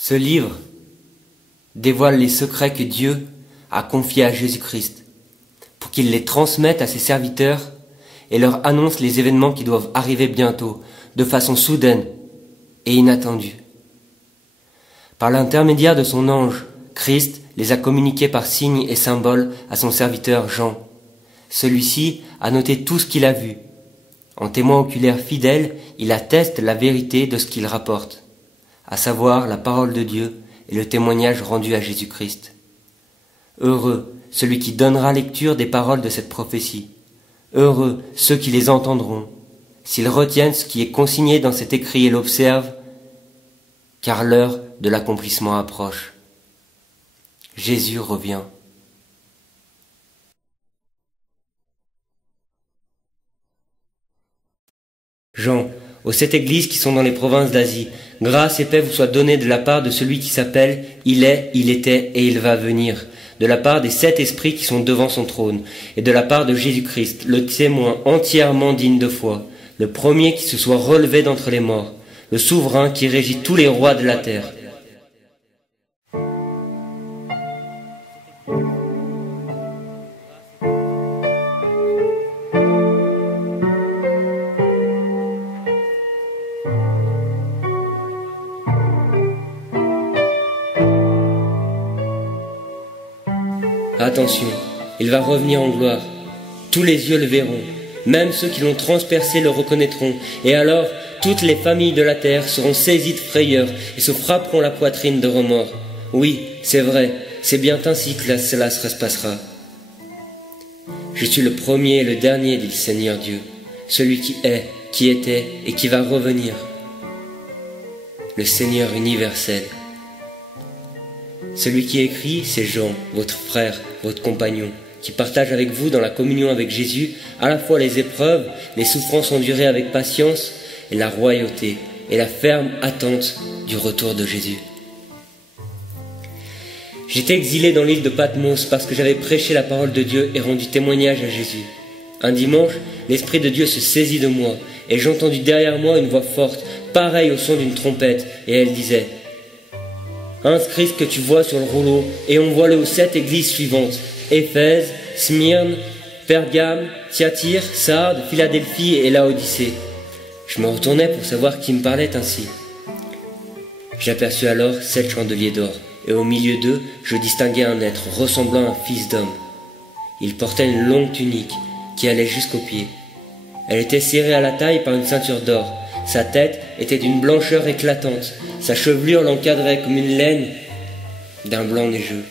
Ce livre dévoile les secrets que Dieu a confiés à Jésus-Christ pour qu'il les transmette à ses serviteurs et leur annonce les événements qui doivent arriver bientôt, de façon soudaine et inattendue. Par l'intermédiaire de son ange, Christ les a communiqués par signes et symboles à son serviteur Jean. Celui-ci a noté tout ce qu'il a vu. En témoin oculaire fidèle, il atteste la vérité de ce qu'il rapporte, à savoir la parole de Dieu et le témoignage rendu à Jésus-Christ. Heureux celui qui donnera lecture des paroles de cette prophétie. Heureux ceux qui les entendront, s'ils retiennent ce qui est consigné dans cet écrit et l'observent, car l'heure de l'accomplissement approche. Jésus revient. Jean, aux 7 églises qui sont dans les provinces d'Asie, grâce et paix vous soient données de la part de celui qui s'appelle « Il est, il était et il va venir », de la part des 7 esprits qui sont devant son trône, et de la part de Jésus-Christ, le témoin entièrement digne de foi, le premier qui se soit relevé d'entre les morts, le souverain qui régit tous les rois de la terre. Attention, il va revenir en gloire. Tous les yeux le verront, même ceux qui l'ont transpercé le reconnaîtront, et alors toutes les familles de la terre seront saisies de frayeur et se frapperont la poitrine de remords. Oui, c'est vrai, c'est bien ainsi que cela se passera. Je suis le premier et le dernier, dit le Seigneur Dieu, celui qui est, qui était et qui va revenir. Le Seigneur universel. Celui qui écrit, c'est Jean, votre frère, votre compagnon, qui partage avec vous dans la communion avec Jésus à la fois les épreuves, les souffrances endurées avec patience et la royauté et la ferme attente du retour de Jésus. J'étais exilé dans l'île de Patmos parce que j'avais prêché la parole de Dieu et rendu témoignage à Jésus. Un dimanche, l'Esprit de Dieu se saisit de moi et j'entendis derrière moi une voix forte, pareille au son d'une trompette, et elle disait: inscris ce que tu vois sur le rouleau et envoie-le aux 7 églises suivantes: Éphèse, Smyrne, Pergame, Thyatire, Sardes, Philadelphie et Laodicée. Je me retournai pour savoir qui me parlait ainsi. J'aperçus alors 7 chandeliers d'or, et au milieu d'eux, je distinguai un être ressemblant à un fils d'homme. Il portait une longue tunique qui allait jusqu'aux pieds. Elle était serrée à la taille par une ceinture d'or. Sa tête était d'une blancheur éclatante. Sa chevelure l'encadrait comme une laine d'un blanc neigeux.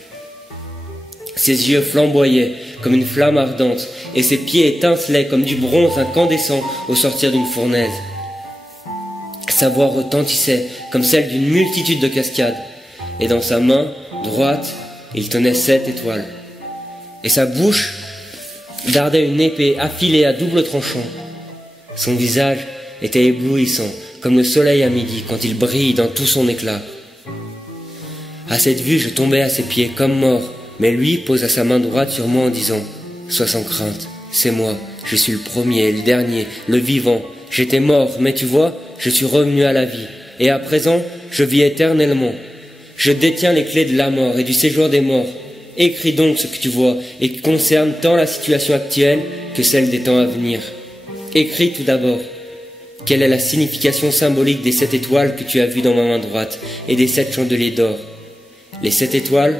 Ses yeux flamboyaient comme une flamme ardente, et ses pieds étincelaient comme du bronze incandescent au sortir d'une fournaise. Sa voix retentissait comme celle d'une multitude de cascades, et dans sa main droite, il tenait 7 étoiles. Et sa bouche dardait une épée affilée à double tranchant. Son visage était éblouissant, comme le soleil à midi quand il brille dans tout son éclat. À cette vue, je tombai à ses pieds comme mort, mais lui posa sa main droite sur moi en disant: sois sans crainte, c'est moi, je suis le premier et le dernier, le vivant. J'étais mort, mais tu vois, je suis revenu à la vie, et à présent, je vis éternellement. Je détiens les clés de la mort et du séjour des morts. Écris donc ce que tu vois et qui concerne tant la situation actuelle que celle des temps à venir. Écris tout d'abord: quelle est la signification symbolique des 7 étoiles que tu as vues dans ma main droite et des 7 chandeliers d'or? Les 7 étoiles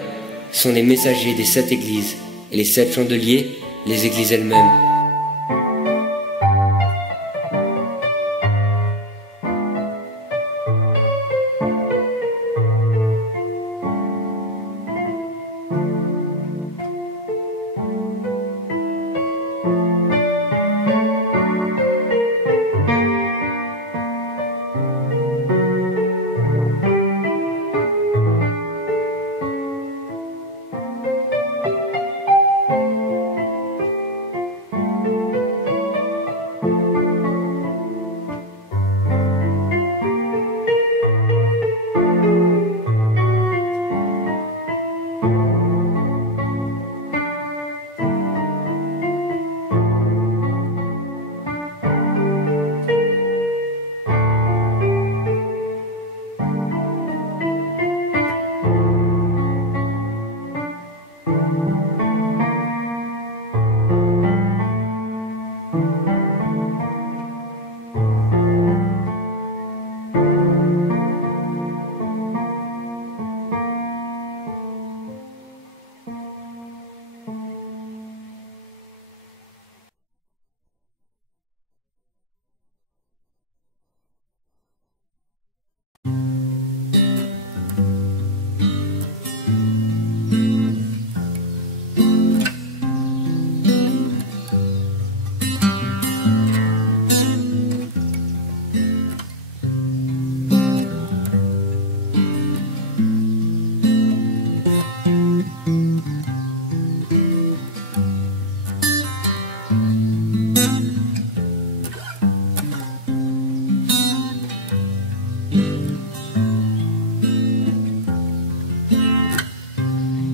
sont les messagers des 7 églises, et les 7 chandeliers, les églises elles-mêmes.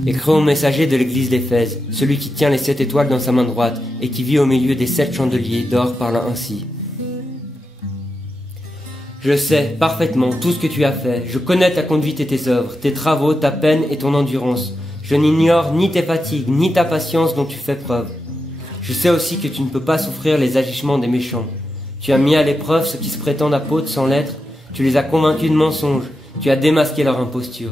Écris au messager de l'église d'Éphèse, celui qui tient les 7 étoiles dans sa main droite et qui vit au milieu des 7 chandeliers d'or parlant ainsi. Je sais parfaitement tout ce que tu as fait, je connais ta conduite et tes œuvres, tes travaux, ta peine et ton endurance. Je n'ignore ni tes fatigues, ni ta patience dont tu fais preuve. Je sais aussi que tu ne peux pas souffrir les agissements des méchants. Tu as mis à l'épreuve ceux qui se prétendent apôtres sans l'être, tu les as convaincus de mensonges, tu as démasqué leur imposture.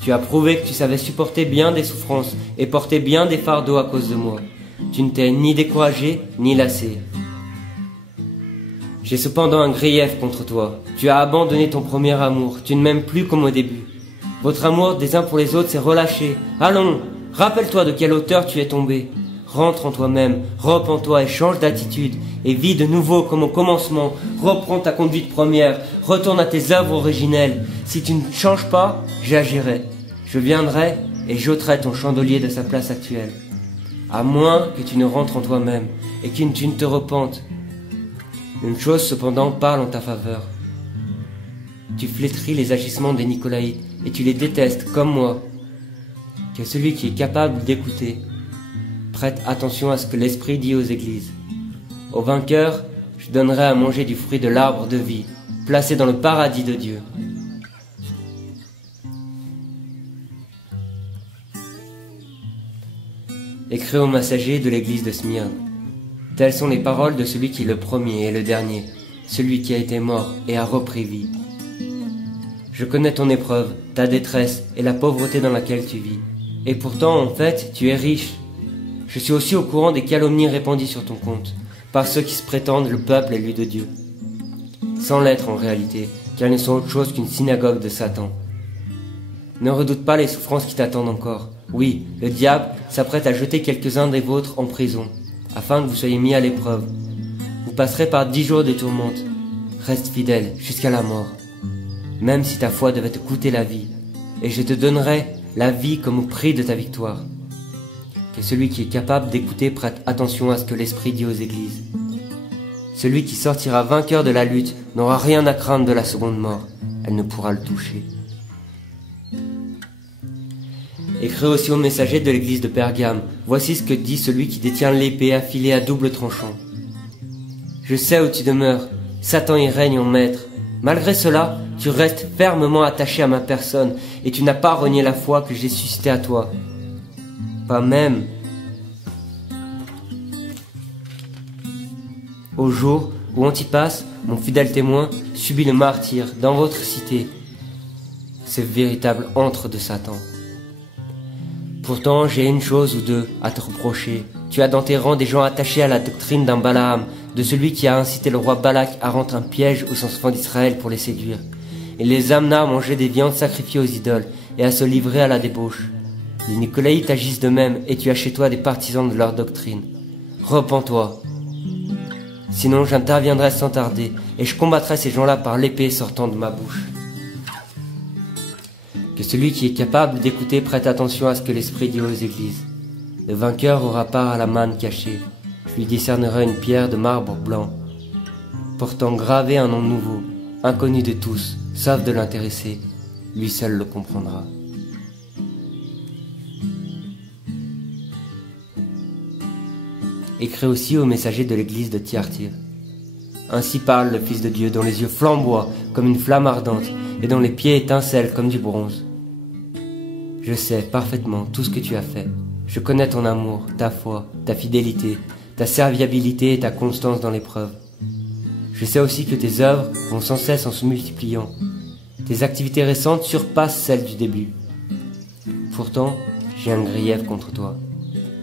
Tu as prouvé que tu savais supporter bien des souffrances et porter bien des fardeaux à cause de moi. Tu ne t'es ni découragé, ni lassé. J'ai cependant un grief contre toi. Tu as abandonné ton premier amour. Tu ne m'aimes plus comme au début. Votre amour des uns pour les autres s'est relâché. Allons, rappelle-toi de quelle hauteur tu es tombé. Rentre en toi-même, repens-toi et change d'attitude. Et vis de nouveau comme au commencement. Reprends ta conduite première. Retourne à tes œuvres originelles. Si tu ne changes pas, j'agirai. Je viendrai et j'ôterai ton chandelier de sa place actuelle. À moins que tu ne rentres en toi-même et que tu ne te repentes. Une chose cependant parle en ta faveur. Tu flétris les agissements des Nicolaïtes et tu les détestes comme moi. Que celui qui est capable d'écouter prête attention à ce que l'Esprit dit aux églises. Au vainqueur, je donnerai à manger du fruit de l'arbre de vie, placé dans le paradis de Dieu. Écris au messager de l'église de Smyrne. Telles sont les paroles de celui qui est le premier et le dernier, celui qui a été mort et a repris vie. Je connais ton épreuve, ta détresse et la pauvreté dans laquelle tu vis. Et pourtant, en fait, tu es riche. Je suis aussi au courant des calomnies répandues sur ton compte, par ceux qui se prétendent le peuple élu de Dieu. Sans l'être en réalité, car ils ne sont autre chose qu'une synagogue de Satan. Ne redoute pas les souffrances qui t'attendent encore. Oui, le diable s'apprête à jeter quelques-uns des vôtres en prison, afin que vous soyez mis à l'épreuve. Vous passerez par 10 jours de tourmente. Reste fidèle jusqu'à la mort, même si ta foi devait te coûter la vie, et je te donnerai la vie comme au prix de ta victoire. Que celui qui est capable d'écouter prête attention à ce que l'Esprit dit aux églises. Celui qui sortira vainqueur de la lutte n'aura rien à craindre de la seconde mort. Elle ne pourra le toucher. Écris aussi au messager de l'église de Pergame. Voici ce que dit celui qui détient l'épée affilée à double tranchant. Je sais où tu demeures. Satan y règne en maître. Malgré cela, tu restes fermement attaché à ma personne et tu n'as pas renié la foi que j'ai suscitée à toi. Pas même au jour où Antipas, mon fidèle témoin, subit le martyre dans votre cité, ce véritable antre de Satan. Pourtant, j'ai une chose ou deux à te reprocher. Tu as dans tes rangs des gens attachés à la doctrine d'un Balaam, de celui qui a incité le roi Balak à rendre un piège aux enfants d'Israël pour les séduire. Il les amena à manger des viandes sacrifiées aux idoles et à se livrer à la débauche. Les Nicolaïtes agissent de même et tu as chez toi des partisans de leur doctrine. Repens-toi. Sinon j'interviendrai sans tarder et je combattrai ces gens-là par l'épée sortant de ma bouche. Que celui qui est capable d'écouter prête attention à ce que l'Esprit dit aux églises. Le vainqueur aura part à la manne cachée. Je lui discernerai une pierre de marbre blanc, portant gravé un nom nouveau, inconnu de tous, sauf de l'intéressé. Lui seul le comprendra. Écris aussi au messager de l'église de Thyatire. Ainsi parle le Fils de Dieu, dont les yeux flamboient comme une flamme ardente et dont les pieds étincellent comme du bronze. Je sais parfaitement tout ce que tu as fait. Je connais ton amour, ta foi, ta fidélité, ta serviabilité et ta constance dans l'épreuve. Je sais aussi que tes œuvres vont sans cesse en se multipliant. Tes activités récentes surpassent celles du début. Pourtant, j'ai un grief contre toi.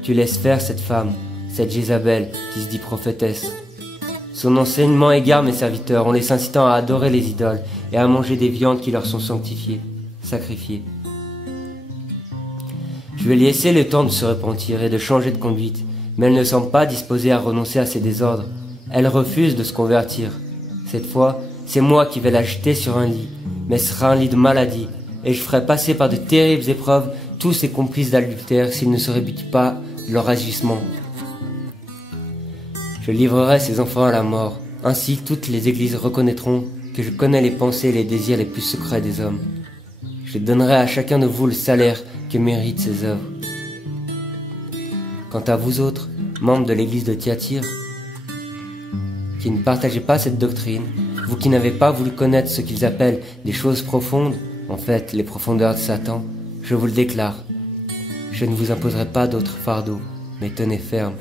Tu laisses faire cette femme, cette Jézabel qui se dit prophétesse. Son enseignement égare mes serviteurs en les incitant à adorer les idoles et à manger des viandes qui leur sont sanctifiées, sacrifiées. Je vais lui laisser le temps de se repentir et de changer de conduite, mais elle ne semble pas disposée à renoncer à ses désordres. Elle refuse de se convertir. Cette fois, c'est moi qui vais la jeter sur un lit, mais ce sera un lit de maladie, et je ferai passer par de terribles épreuves tous ces complices d'adultère s'ils ne se rébutent pas de leur agissement. Je livrerai ces enfants à la mort. Ainsi, toutes les églises reconnaîtront que je connais les pensées et les désirs les plus secrets des hommes. Je donnerai à chacun de vous le salaire que méritent ses œuvres. Quant à vous autres, membres de l'église de Thyatire, qui ne partagez pas cette doctrine, vous qui n'avez pas voulu connaître ce qu'ils appellent des choses profondes, en fait les profondeurs de Satan, je vous le déclare, je ne vous imposerai pas d'autre fardeau, mais tenez ferme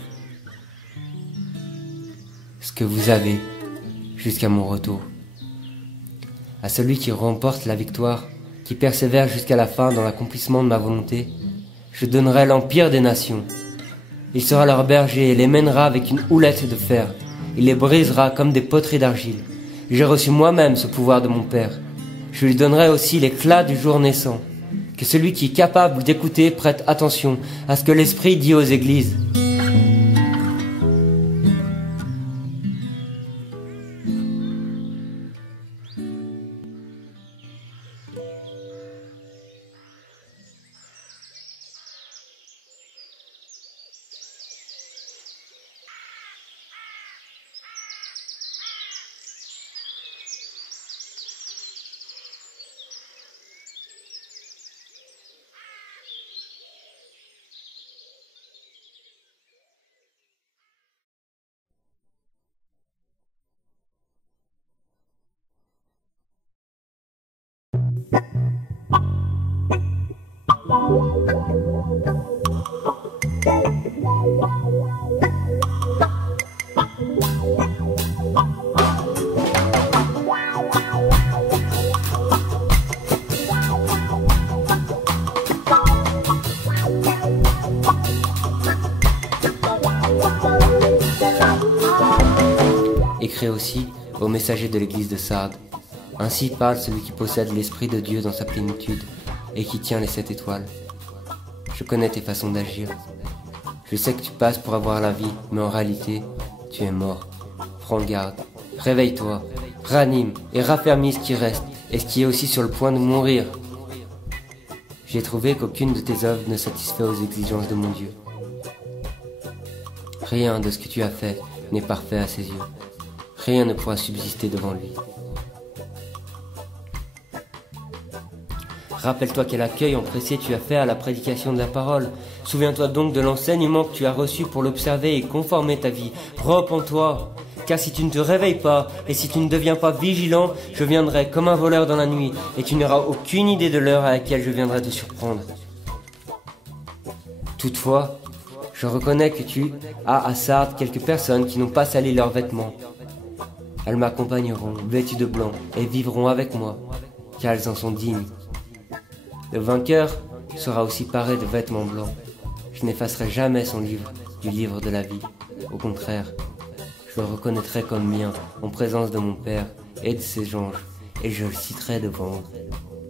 ce que vous avez jusqu'à mon retour. À celui qui remporte la victoire, qui persévère jusqu'à la fin dans l'accomplissement de ma volonté, je donnerai l'empire des nations. Il sera leur berger et les mènera avec une houlette de fer. Il les brisera comme des poteries d'argile. J'ai reçu moi-même ce pouvoir de mon Père. Je lui donnerai aussi l'éclat du jour naissant. Que celui qui est capable d'écouter prête attention à ce que l'Esprit dit aux églises. Écrit aussi aux messagers de l'église de Sardes. Ainsi parle celui qui possède l'Esprit de Dieu dans sa plénitude et qui tient les 7 étoiles. Je connais tes façons d'agir. Je sais que tu passes pour avoir la vie, mais en réalité, tu es mort. Prends garde, réveille-toi, ranime et raffermis ce qui reste et ce qui est aussi sur le point de mourir. J'ai trouvé qu'aucune de tes œuvres ne satisfait aux exigences de mon Dieu. Rien de ce que tu as fait n'est parfait à ses yeux. Rien ne pourra subsister devant lui. Rappelle-toi quel accueil empressé tu as fait à la prédication de la parole. Souviens-toi donc de l'enseignement que tu as reçu pour l'observer et conformer ta vie. Repens-toi, car si tu ne te réveilles pas et si tu ne deviens pas vigilant, je viendrai comme un voleur dans la nuit et tu n'auras aucune idée de l'heure à laquelle je viendrai te surprendre. Toutefois, je reconnais que tu as à Sardes quelques personnes qui n'ont pas sali leurs vêtements. Elles m'accompagneront, vêtues de blanc, et vivront avec moi, car elles en sont dignes. Le vainqueur sera aussi paré de vêtements blancs. Je n'effacerai jamais son livre du livre de la vie. Au contraire, je le reconnaîtrai comme mien en présence de mon Père et de ses anges, et je le citerai devant eux.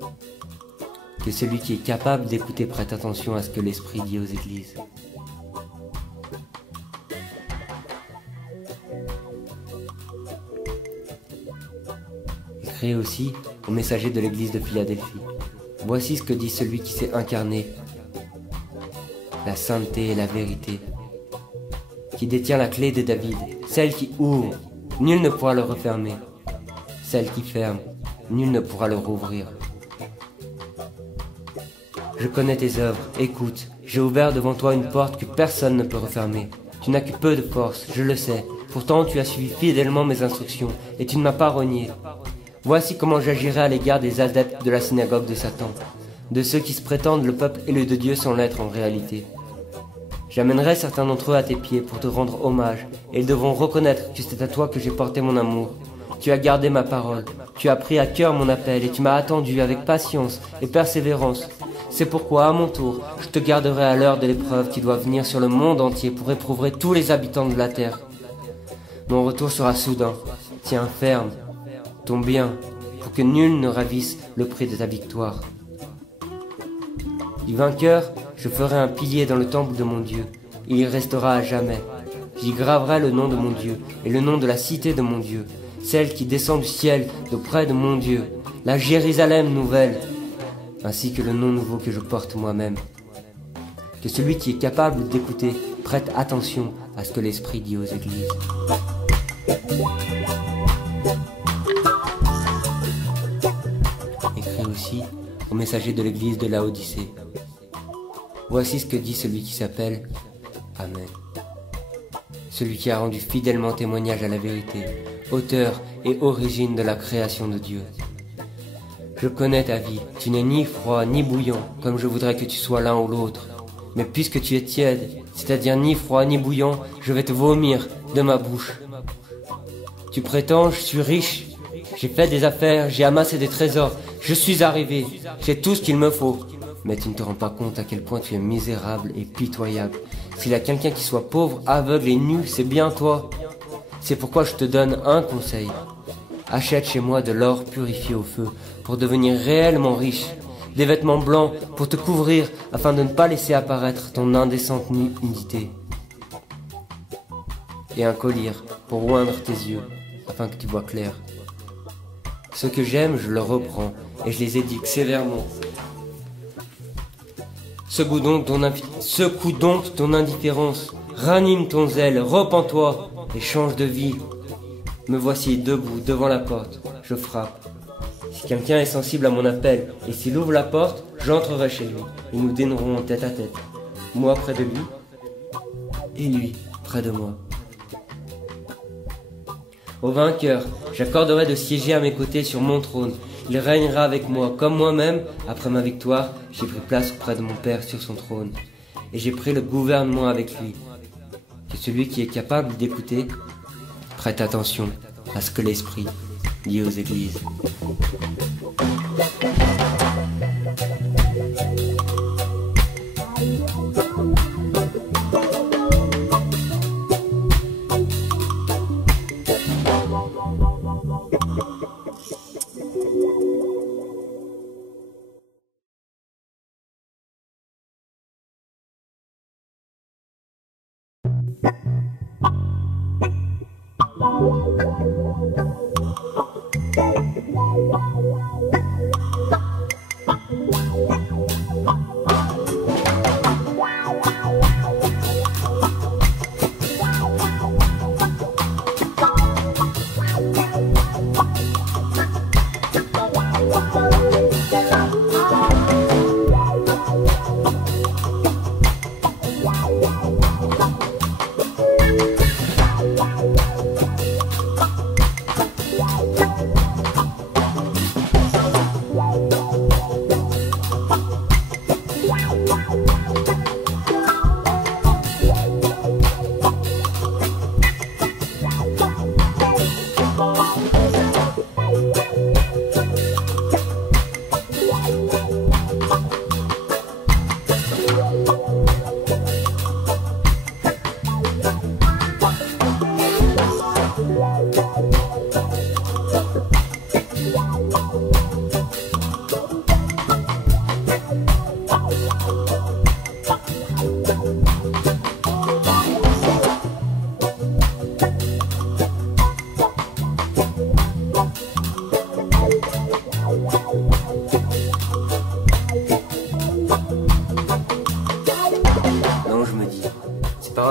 Que celui qui est capable d'écouter prête attention à ce que l'Esprit dit aux églises. Écrit aussi au messager de l'église de Philadelphie. Voici ce que dit celui qui s'est incarné, la sainteté et la vérité, qui détient la clé de David, celle qui ouvre, nul ne pourra le refermer, celle qui ferme, nul ne pourra le rouvrir. Je connais tes œuvres, écoute, j'ai ouvert devant toi une porte que personne ne peut refermer. Tu n'as que peu de force, je le sais, pourtant tu as suivi fidèlement mes instructions, et tu ne m'as pas renié. Voici comment j'agirai à l'égard des adeptes de la synagogue de Satan, de ceux qui se prétendent le peuple élu de Dieu sans l'être en réalité. J'amènerai certains d'entre eux à tes pieds pour te rendre hommage, et ils devront reconnaître que c'est à toi que j'ai porté mon amour. Tu as gardé ma parole, tu as pris à cœur mon appel, et tu m'as attendu avec patience et persévérance. C'est pourquoi, à mon tour, je te garderai à l'heure de l'épreuve qui doit venir sur le monde entier pour éprouver tous les habitants de la terre. Mon retour sera soudain. Tiens ferme ton bien, pour que nul ne ravisse le prix de ta victoire. Du vainqueur, je ferai un pilier dans le temple de mon Dieu. Il y restera à jamais. J'y graverai le nom de mon Dieu et le nom de la cité de mon Dieu, celle qui descend du ciel d'auprès de mon Dieu, la Jérusalem nouvelle, ainsi que le nom nouveau que je porte moi-même. Que celui qui est capable d'écouter prête attention à ce que l'Esprit dit aux églises. Écrit aussi au messager de l'église de Laodicée. Voici ce que dit celui qui s'appelle Amen. Celui qui a rendu fidèlement témoignage à la vérité, auteur et origine de la création de Dieu. Je connais ta vie, tu n'es ni froid ni bouillant, comme je voudrais que tu sois l'un ou l'autre. Mais puisque tu es tiède, c'est-à-dire ni froid ni bouillant, je vais te vomir de ma bouche. Tu prétends, je suis riche, j'ai fait des affaires, j'ai amassé des trésors, je suis arrivé, j'ai tout ce qu'il me faut. Mais tu ne te rends pas compte à quel point tu es misérable et pitoyable. S'il y a quelqu'un qui soit pauvre, aveugle et nu, c'est bien toi. C'est pourquoi je te donne un conseil. Achète chez moi de l'or purifié au feu pour devenir réellement riche, des vêtements blancs pour te couvrir afin de ne pas laisser apparaître ton indécente nudité, et un collier pour oindre tes yeux afin que tu vois clair. Ce que j'aime, je le reprends et je les éduque sévèrement. Secoue donc ton indifférence, ranime ton zèle, repens-toi et change de vie. Me voici debout devant la porte, je frappe. Si quelqu'un est sensible à mon appel et s'il ouvre la porte, j'entrerai chez lui et nous dînerons tête à tête. Moi près de lui et lui près de moi. Au vainqueur, j'accorderai de siéger à mes côtés sur mon trône. Il régnera avec moi, comme moi-même, après ma victoire, j'ai pris place auprès de mon Père sur son trône. Et j'ai pris le gouvernement avec lui. Que celui qui est capable d'écouter prête attention à ce que l'Esprit dit aux églises.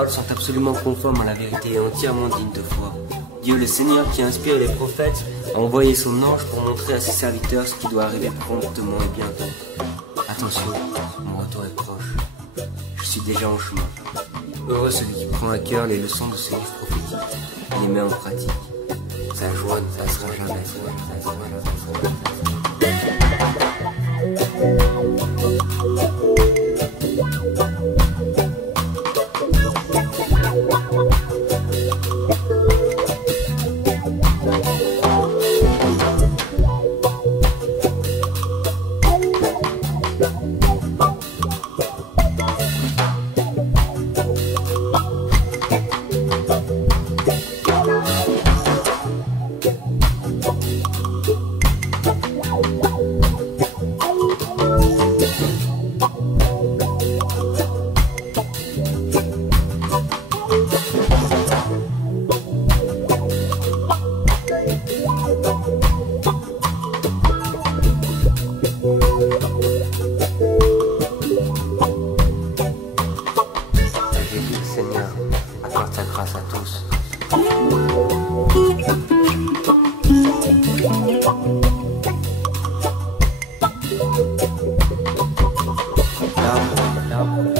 Sont absolument conformes à la vérité et entièrement dignes de foi. Dieu le Seigneur qui a inspiré les prophètes a envoyé son ange pour montrer à ses serviteurs ce qui doit arriver promptement et bientôt. Attention, mon retour est proche. Je suis déjà en chemin. Heureux celui qui prend à cœur les leçons de ce livre prophétique et les met en pratique. Sa joie ne passera jamais. L'arbre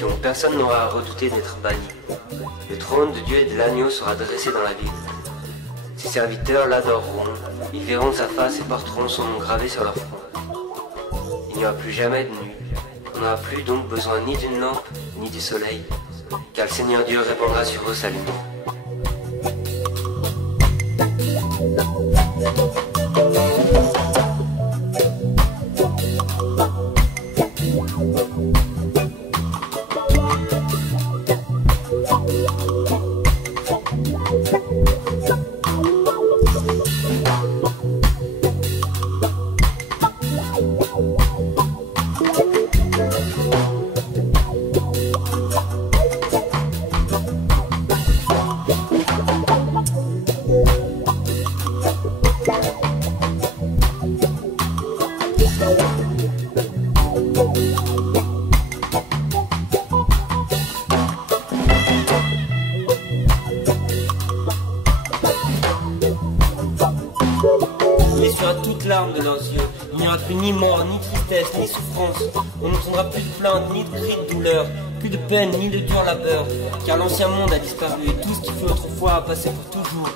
purification, personne n'aura à redouter d'être banni. Le trône de Dieu et de l'agneau sera dressé dans la ville. Ses serviteurs l'adoreront, ils verront sa face et porteront son nom gravé sur leur front. Il n'y aura plus jamais de nuit. On n'aura plus donc besoin ni d'une lampe, ni du soleil, car le Seigneur Dieu répandra sur eux sa lumière. Il essuiera toute larme de leurs yeux. Il n'y aura plus ni mort, ni tristesse, ni souffrance. On n'entendra plus de plaintes, ni de cris de douleur, plus de peine, ni de dur labeur. Car l'ancien monde a disparu et tout ce qui fut autrefois a passé pour toujours.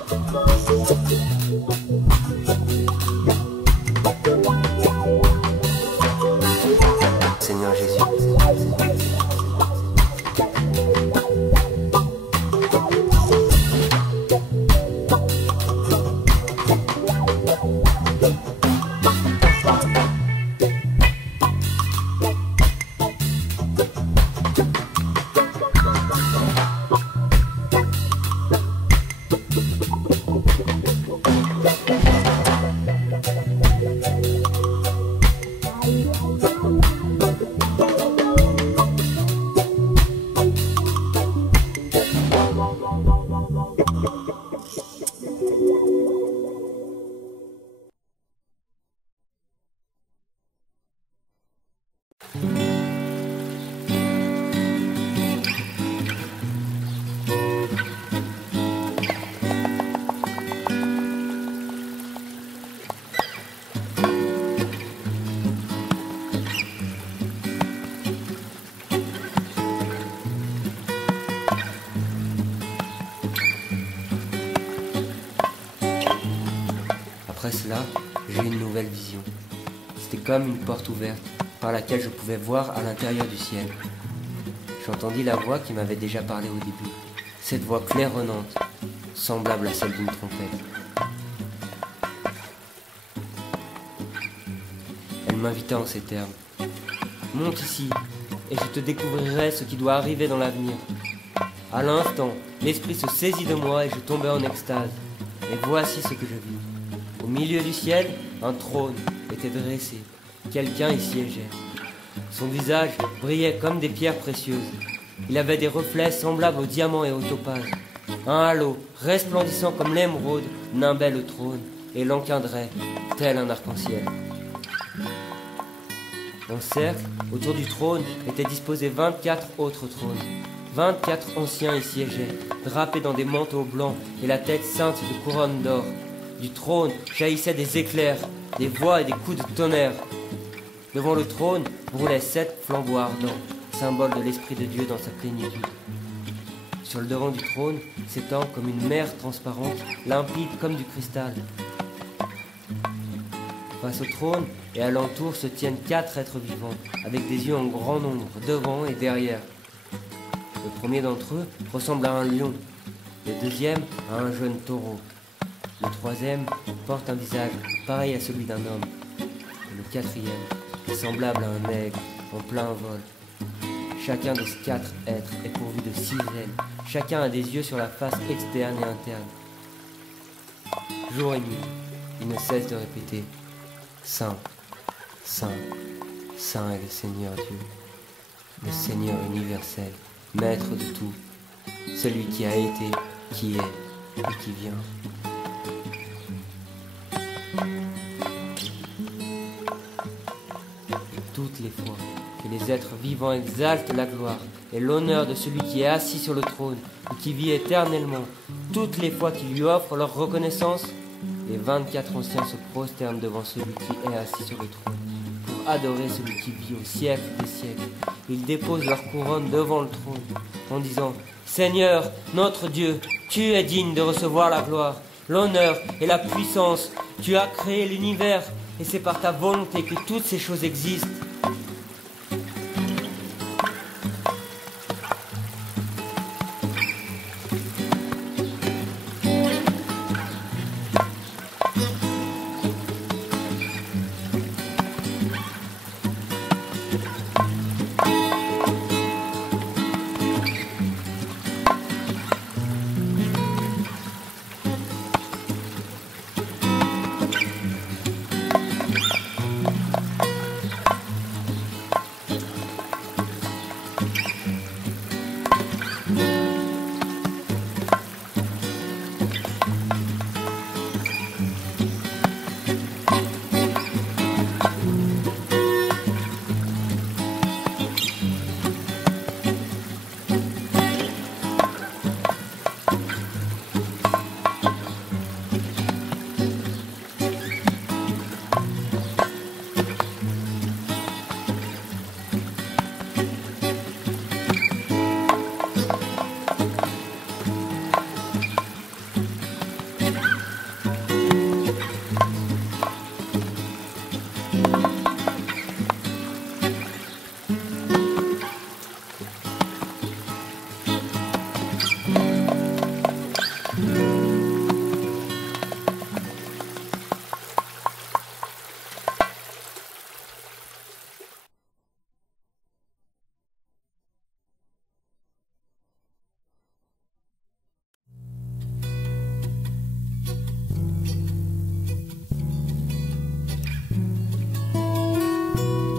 Seigneur Jésus. Après cela, j'ai eu une nouvelle vision. C'était comme une porte ouverte par laquelle je pouvais voir à l'intérieur du ciel. J'entendis la voix qui m'avait déjà parlé au début. Cette voix claironnante, semblable à celle d'une trompette. Elle m'invita en ces termes. Monte ici, et je te découvrirai ce qui doit arriver dans l'avenir. À l'instant, l'esprit se saisit de moi et je tombai en extase. Et voici ce que je vis. Au milieu du ciel, un trône était dressé. Quelqu'un y siégeait. Son visage brillait comme des pierres précieuses. Il avait des reflets semblables aux diamants et aux topazes. Un halo resplendissant comme l'émeraude nimbait le trône et l'encadrait tel un arc-en-ciel. En cercle, autour du trône, étaient disposés 24 autres trônes. 24 anciens y siégeaient, drapés dans des manteaux blancs et la tête ceinte de couronnes d'or. Du trône jaillissaient des éclairs, des voix et des coups de tonnerre. Devant le trône brûlaient 7 flambeaux ardents, symbole de l'Esprit de Dieu dans sa plénitude. Sur le devant du trône s'étend comme une mer transparente, limpide comme du cristal. Face au trône et alentour se tiennent 4 êtres vivants, avec des yeux en grand nombre, devant et derrière. Le premier d'entre eux ressemble à un lion, le deuxième à un jeune taureau. Le troisième porte un visage pareil à celui d'un homme. Et le quatrième est semblable à un aigle en plein vol. Chacun de ces 4 êtres est pourvu de 6 ailes. Chacun a des yeux sur la face externe et interne. Jour et nuit, il ne cesse de répéter « Saint, Saint, Saint est le Seigneur Dieu, le Seigneur universel, Maître de tout, celui qui a été, qui est et qui vient. » Toutes les fois que les êtres vivants exaltent la gloire et l'honneur de celui qui est assis sur le trône et qui vit éternellement, toutes les fois qu'ils lui offrent leur reconnaissance, les 24 anciens se prosternent devant celui qui est assis sur le trône pour adorer celui qui vit au siècle des siècles ils déposent leur couronne devant le trône, en disant « Seigneur, notre Dieu, tu es digne de recevoir la gloire, l'honneur et la puissance. Tu as créé l'univers, et c'est par ta volonté que toutes ces choses existent. »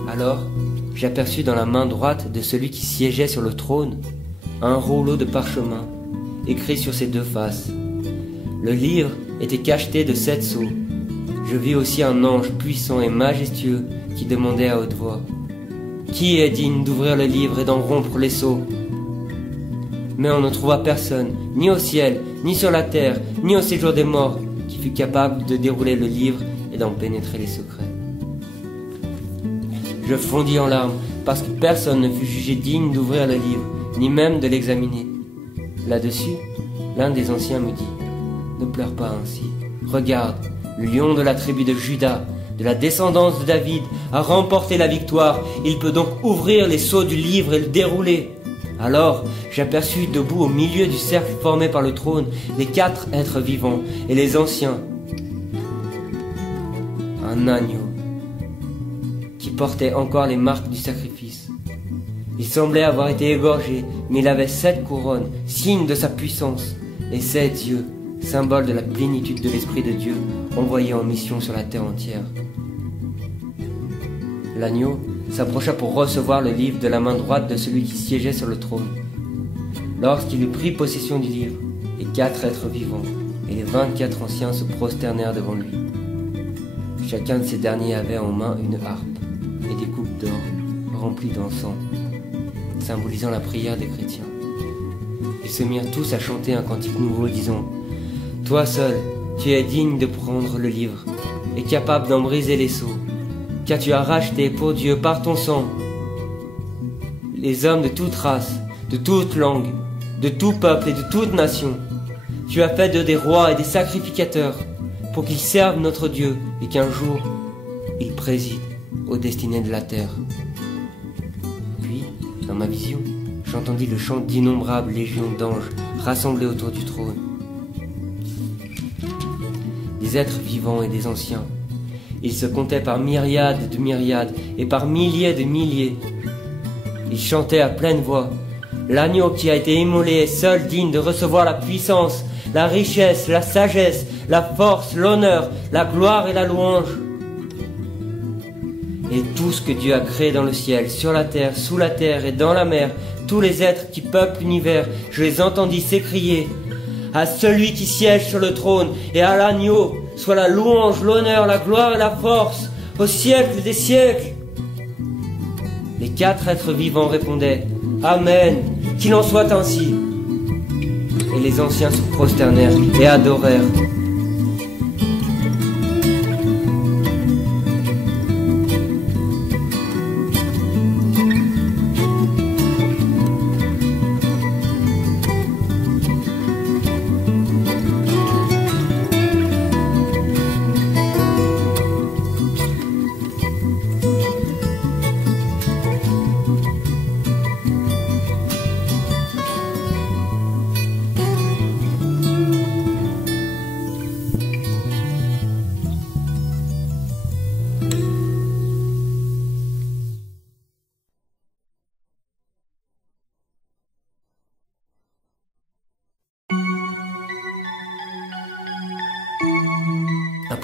Alors, j'aperçus dans la main droite de celui qui siégeait sur le trône un rouleau de parchemin, écrit sur ses deux faces. Le livre était cacheté de 7 sceaux. Je vis aussi un ange puissant et majestueux qui demandait à haute voix « Qui est digne d'ouvrir le livre et d'en rompre les sceaux ?» Mais on ne trouva personne, ni au ciel, ni sur la terre, ni au séjour des morts, qui fût capable de dérouler le livre et d'en pénétrer les secrets. Je fondis en larmes, parce que personne ne fut jugé digne d'ouvrir le livre, ni même de l'examiner. Là-dessus, l'un des anciens me dit « Ne pleure pas ainsi. Regarde, le lion de la tribu de Juda, de la descendance de David, a remporté la victoire. Il peut donc ouvrir les sceaux du livre et le dérouler. » Alors, j'aperçus debout au milieu du cercle formé par le trône les 4 êtres vivants et les anciens. Un agneau qui portait encore les marques du sacrifice. Il semblait avoir été égorgé, mais il avait 7 couronnes, signe de sa puissance, et 7 yeux, symbole de la plénitude de l'Esprit de Dieu, envoyé en mission sur la terre entière. L'agneau s'approcha pour recevoir le livre de la main droite de celui qui siégeait sur le trône. Lorsqu'il eut pris possession du livre, les 4 êtres vivants et les 24 anciens se prosternèrent devant lui. Chacun de ces derniers avait en main une harpe et des coupes d'or remplies d'encens, symbolisant la prière des chrétiens. Ils se mirent tous à chanter un cantique nouveau, disant « Toi seul, tu es digne de prendre le livre et capable d'en briser les sceaux, car tu as racheté pour Dieu par ton sang les hommes de toute race, de toute langue, de tout peuple et de toute nation. Tu as fait d'eux des rois et des sacrificateurs pour qu'ils servent notre Dieu et qu'un jour, ils président aux destinées de la terre. » Puis, dans ma vision, j'entendis le chant d'innombrables légions d'anges rassemblés autour du trône. Des êtres vivants et des anciens. Ils se comptaient par myriades de myriades et par milliers de milliers. Ils chantaient à pleine voix. L'agneau qui a été immolé est seul digne de recevoir la puissance, la richesse, la sagesse, la force, l'honneur, la gloire et la louange. Et tout ce que Dieu a créé dans le ciel, sur la terre, sous la terre et dans la mer, tous les êtres qui peuplent l'univers, je les entendis s'écrier « À celui qui siège sur le trône et à l'agneau, soit la louange, l'honneur, la gloire et la force, au siècle des siècles. » Les 4 êtres vivants répondaient « Amen, qu'il en soit ainsi. » Et les anciens se prosternèrent et adorèrent.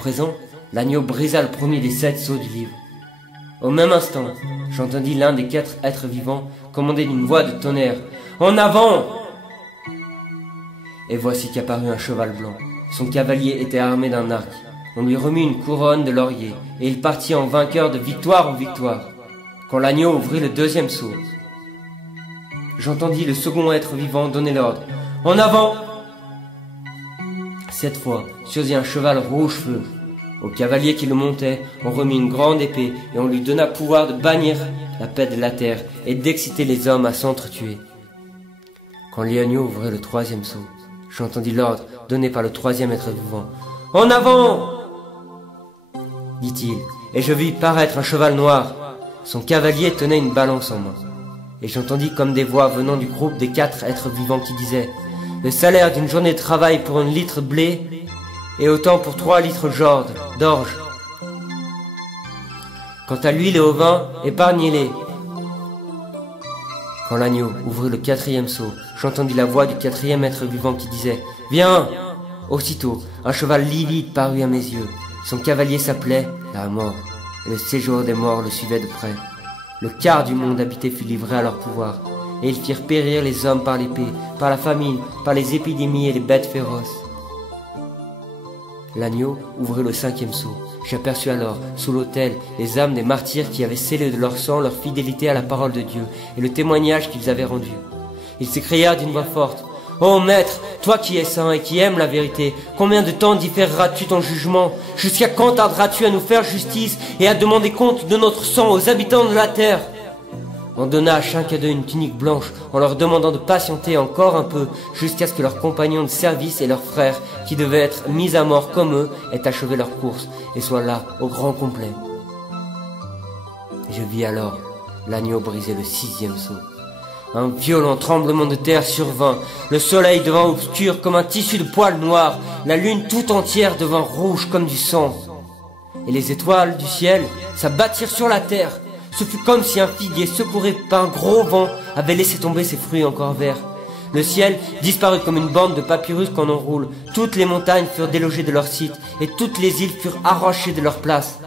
présent, l'agneau brisa le premier des 7 sceaux du livre. Au même instant, j'entendis l'un des 4 êtres vivants commander d'une voix de tonnerre « En avant !» Et voici qu'apparut un cheval blanc. Son cavalier était armé d'un arc. On lui remit une couronne de laurier, et il partit en vainqueur de victoire en victoire. Quand l'agneau ouvrit le 2e sceau, j'entendis le second être vivant donner l'ordre « En avant !» Cette fois, surgit un cheval rouge-feu. Au cavalier qui le montait, on remit une grande épée, et on lui donna pouvoir de bannir la paix de la terre, et d'exciter les hommes à s'entretuer. Quand l'agneau ouvrit le 3e sceau, j'entendis l'ordre donné par le 3e être vivant. « En avant !» dit-il, et je vis paraître un cheval noir. Son cavalier tenait une balance en main. Et j'entendis comme des voix venant du groupe des 4 êtres vivants qui disaient « Le salaire d'une journée de travail pour 1 litre de blé, et autant pour 3 litres d'orge. Quant à l'huile et au vin, épargnez-les. » Quand l'agneau ouvrit le 4e sceau, j'entendis la voix du 4e être vivant qui disait « Viens !» Aussitôt, un cheval livide parut à mes yeux. Son cavalier s'appelait la mort, et le séjour des morts le suivait de près. Le quart du monde habité fut livré à leur pouvoir, et ils firent périr les hommes par l'épée, par la famine, par les épidémies et les bêtes féroces. L'agneau ouvrit le 5e sceau. J'aperçus alors, sous l'autel, les âmes des martyrs qui avaient scellé de leur sang leur fidélité à la parole de Dieu et le témoignage qu'ils avaient rendu. Ils s'écrièrent d'une voix forte « Ô Maître, toi qui es saint et qui aimes la vérité, combien de temps différeras-tu ton jugement? Jusqu'à quand tarderas-tu à nous faire justice et à demander compte de notre sang aux habitants de la terre ?» On donna à chacun d'eux une tunique blanche en leur demandant de patienter encore un peu jusqu'à ce que leurs compagnons de service et leurs frères, qui devaient être mis à mort comme eux, aient achevé leur course et soient là au grand complet. Je vis alors l'agneau briser le 6e sceau. Un violent tremblement de terre survint, le soleil devint obscur comme un tissu de poils noirs, la lune tout entière devint rouge comme du sang. Et les étoiles du ciel s'abattirent sur la terre. Ce fut comme si un figuier secoué par un gros vent avait laissé tomber ses fruits encore verts. Le ciel disparut comme une bande de papyrus qu'on enroule. Toutes les montagnes furent délogées de leur site et toutes les îles furent arrachées de leur place.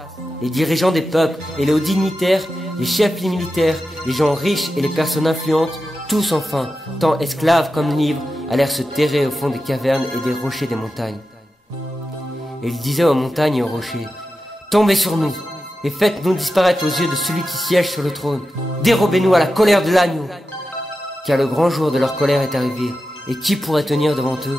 Les dirigeants des peuples et les hauts dignitaires, les chefs militaires, les gens riches et les personnes influentes, tous enfin, tant esclaves comme libres, allèrent se terrer au fond des cavernes et des rochers des montagnes. Et ils disaient aux montagnes et aux rochers, « Tombez sur nous et faites-nous disparaître aux yeux de celui qui siège sur le trône. Dérobez-nous à la colère de l'agneau. » Car le grand jour de leur colère est arrivé, et qui pourrait tenir devant eux ?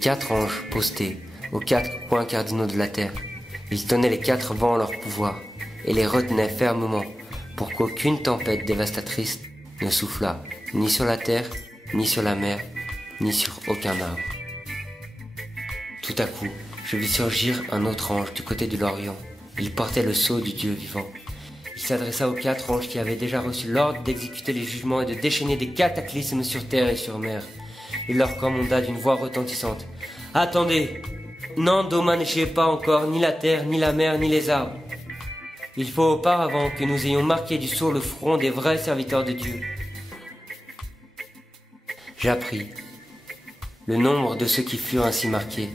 4 anges postés aux 4 coins cardinaux de la terre. Ils tenaient les 4 vents en leur pouvoir et les retenaient fermement pour qu'aucune tempête dévastatrice ne soufflât, ni sur la terre, ni sur la mer, ni sur aucun arbre. Tout à coup, je vis surgir un autre ange du côté de l'Orient. Il portait le sceau du Dieu vivant. Il s'adressa aux 4 anges qui avaient déjà reçu l'ordre d'exécuter les jugements et de déchaîner des cataclysmes sur terre et sur mer. Il leur commanda d'une voix retentissante: « Attendez, n'endommagez pas encore ni la terre, ni la mer, ni les arbres. Il faut auparavant que nous ayons marqué du sceau le front des vrais serviteurs de Dieu. » J'appris le nombre de ceux qui furent ainsi marqués: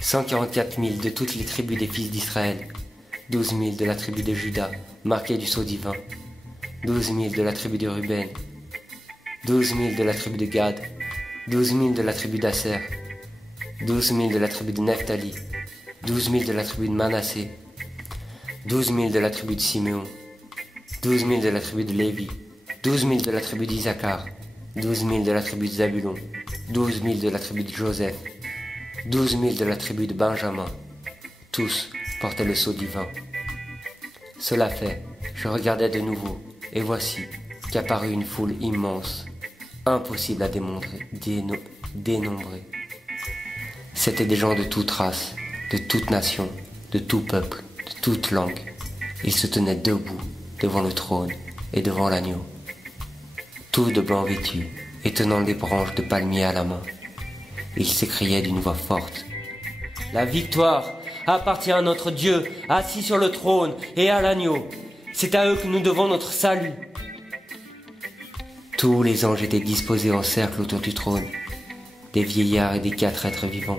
144 000 de toutes les tribus des fils d'Israël, 12 000 de la tribu de Juda, marqués du sceau divin, 12 000 de la tribu de Ruben, 12 000 de la tribu de Gad, 12 000 de la tribu d'Asser, 12 000 de la tribu de Nephtali, 12 000 de la tribu de Manassé, 12 000 de la tribu de Siméon, 12 000 de la tribu de Lévi, 12 000 de la tribu d'Isaacar, 12 000 de la tribu de Zabulon, 12 000 de la tribu de Joseph, 12 000 de la tribu de Benjamin. Tous portaient le sceau divin. Cela fait, je regardais de nouveau, et voici qu'apparut une foule immense, impossible à dénombrer. C'étaient des gens de toute race, de toute nation, de tout peuple, de toute langue. Ils se tenaient debout devant le trône et devant l'agneau, tous de blanc vêtus et tenant des branches de palmier à la main. Ils s'écriaient d'une voix forte: « La victoire appartient à notre Dieu, assis sur le trône, et à l'agneau. C'est à eux que nous devons notre salut. » Tous les anges étaient disposés en cercle autour du trône, des vieillards et des 4 êtres vivants.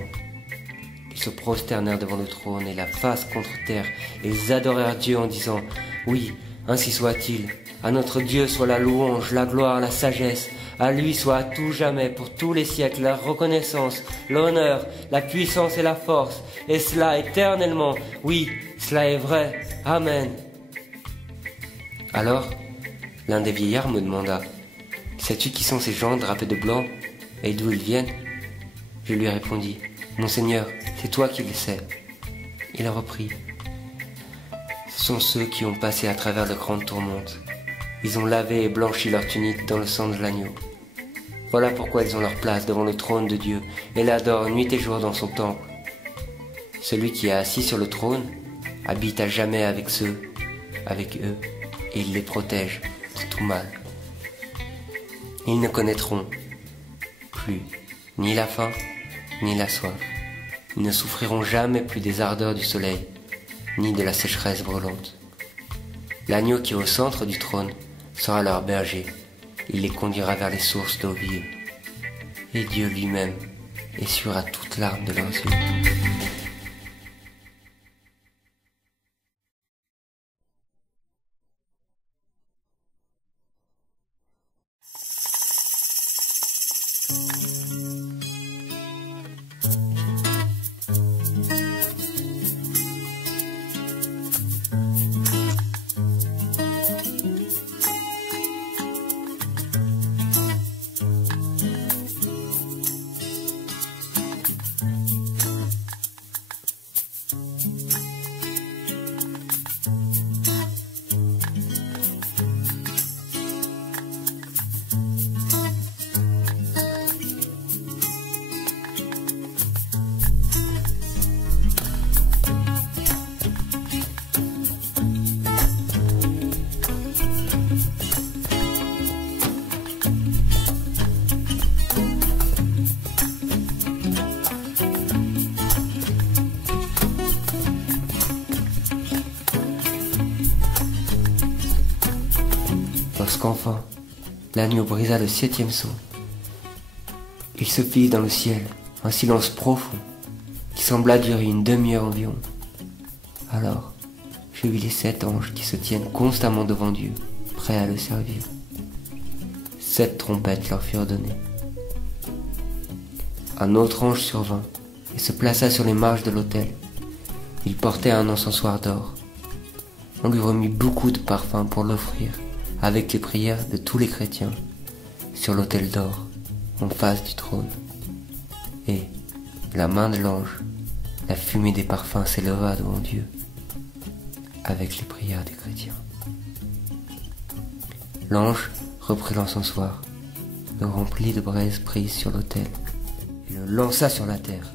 Ils se prosternèrent devant le trône et la face contre terre, et ils adorèrent Dieu en disant: « Oui, ainsi soit-il. À notre Dieu soit la louange, la gloire, la sagesse. À lui soit à tout jamais, pour tous les siècles, la reconnaissance, l'honneur, la puissance et la force, et cela éternellement. Oui, cela est vrai. Amen. » Alors, l'un des vieillards me demanda: « Sais-tu qui sont ces gens drapés de blanc et d'où ils viennent ?» Je lui répondis: « Mon Seigneur, c'est toi qui le sais. » Il reprit: « Ce sont ceux qui ont passé à travers de grandes tourmentes. Ils ont lavé et blanchi leur tunique dans le sang de l'agneau. Voilà pourquoi ils ont leur place devant le trône de Dieu et l'adorent nuit et jour dans son temple. Celui qui est assis sur le trône habite à jamais avec eux, et il les protège de tout mal. Ils ne connaîtront plus ni la faim, ni la soif. Ils ne souffriront jamais plus des ardeurs du soleil, ni de la sécheresse brûlante. L'agneau qui est au centre du trône sera leur berger. Il les conduira vers les sources d'eau vive. Et Dieu lui-même essuiera toute larme de leurs yeux. » Lorsqu'enfin l'agneau brisa le 7e sceau, il se fit dans le ciel un silence profond qui sembla durer une demi-heure environ. Alors je vis les 7 anges qui se tiennent constamment devant Dieu, prêts à le servir. 7 trompettes leur furent données. Un autre ange survint et se plaça sur les marches de l'autel. Il portait un encensoir d'or. On lui remit beaucoup de parfums pour l'offrir, avec les prières de tous les chrétiens, sur l'autel d'or, en face du trône. Et, la main de l'ange, la fumée des parfums s'éleva devant Dieu, avec les prières des chrétiens. L'ange reprit l'encensoir, le remplit de braises prises sur l'autel, et le lança sur la terre.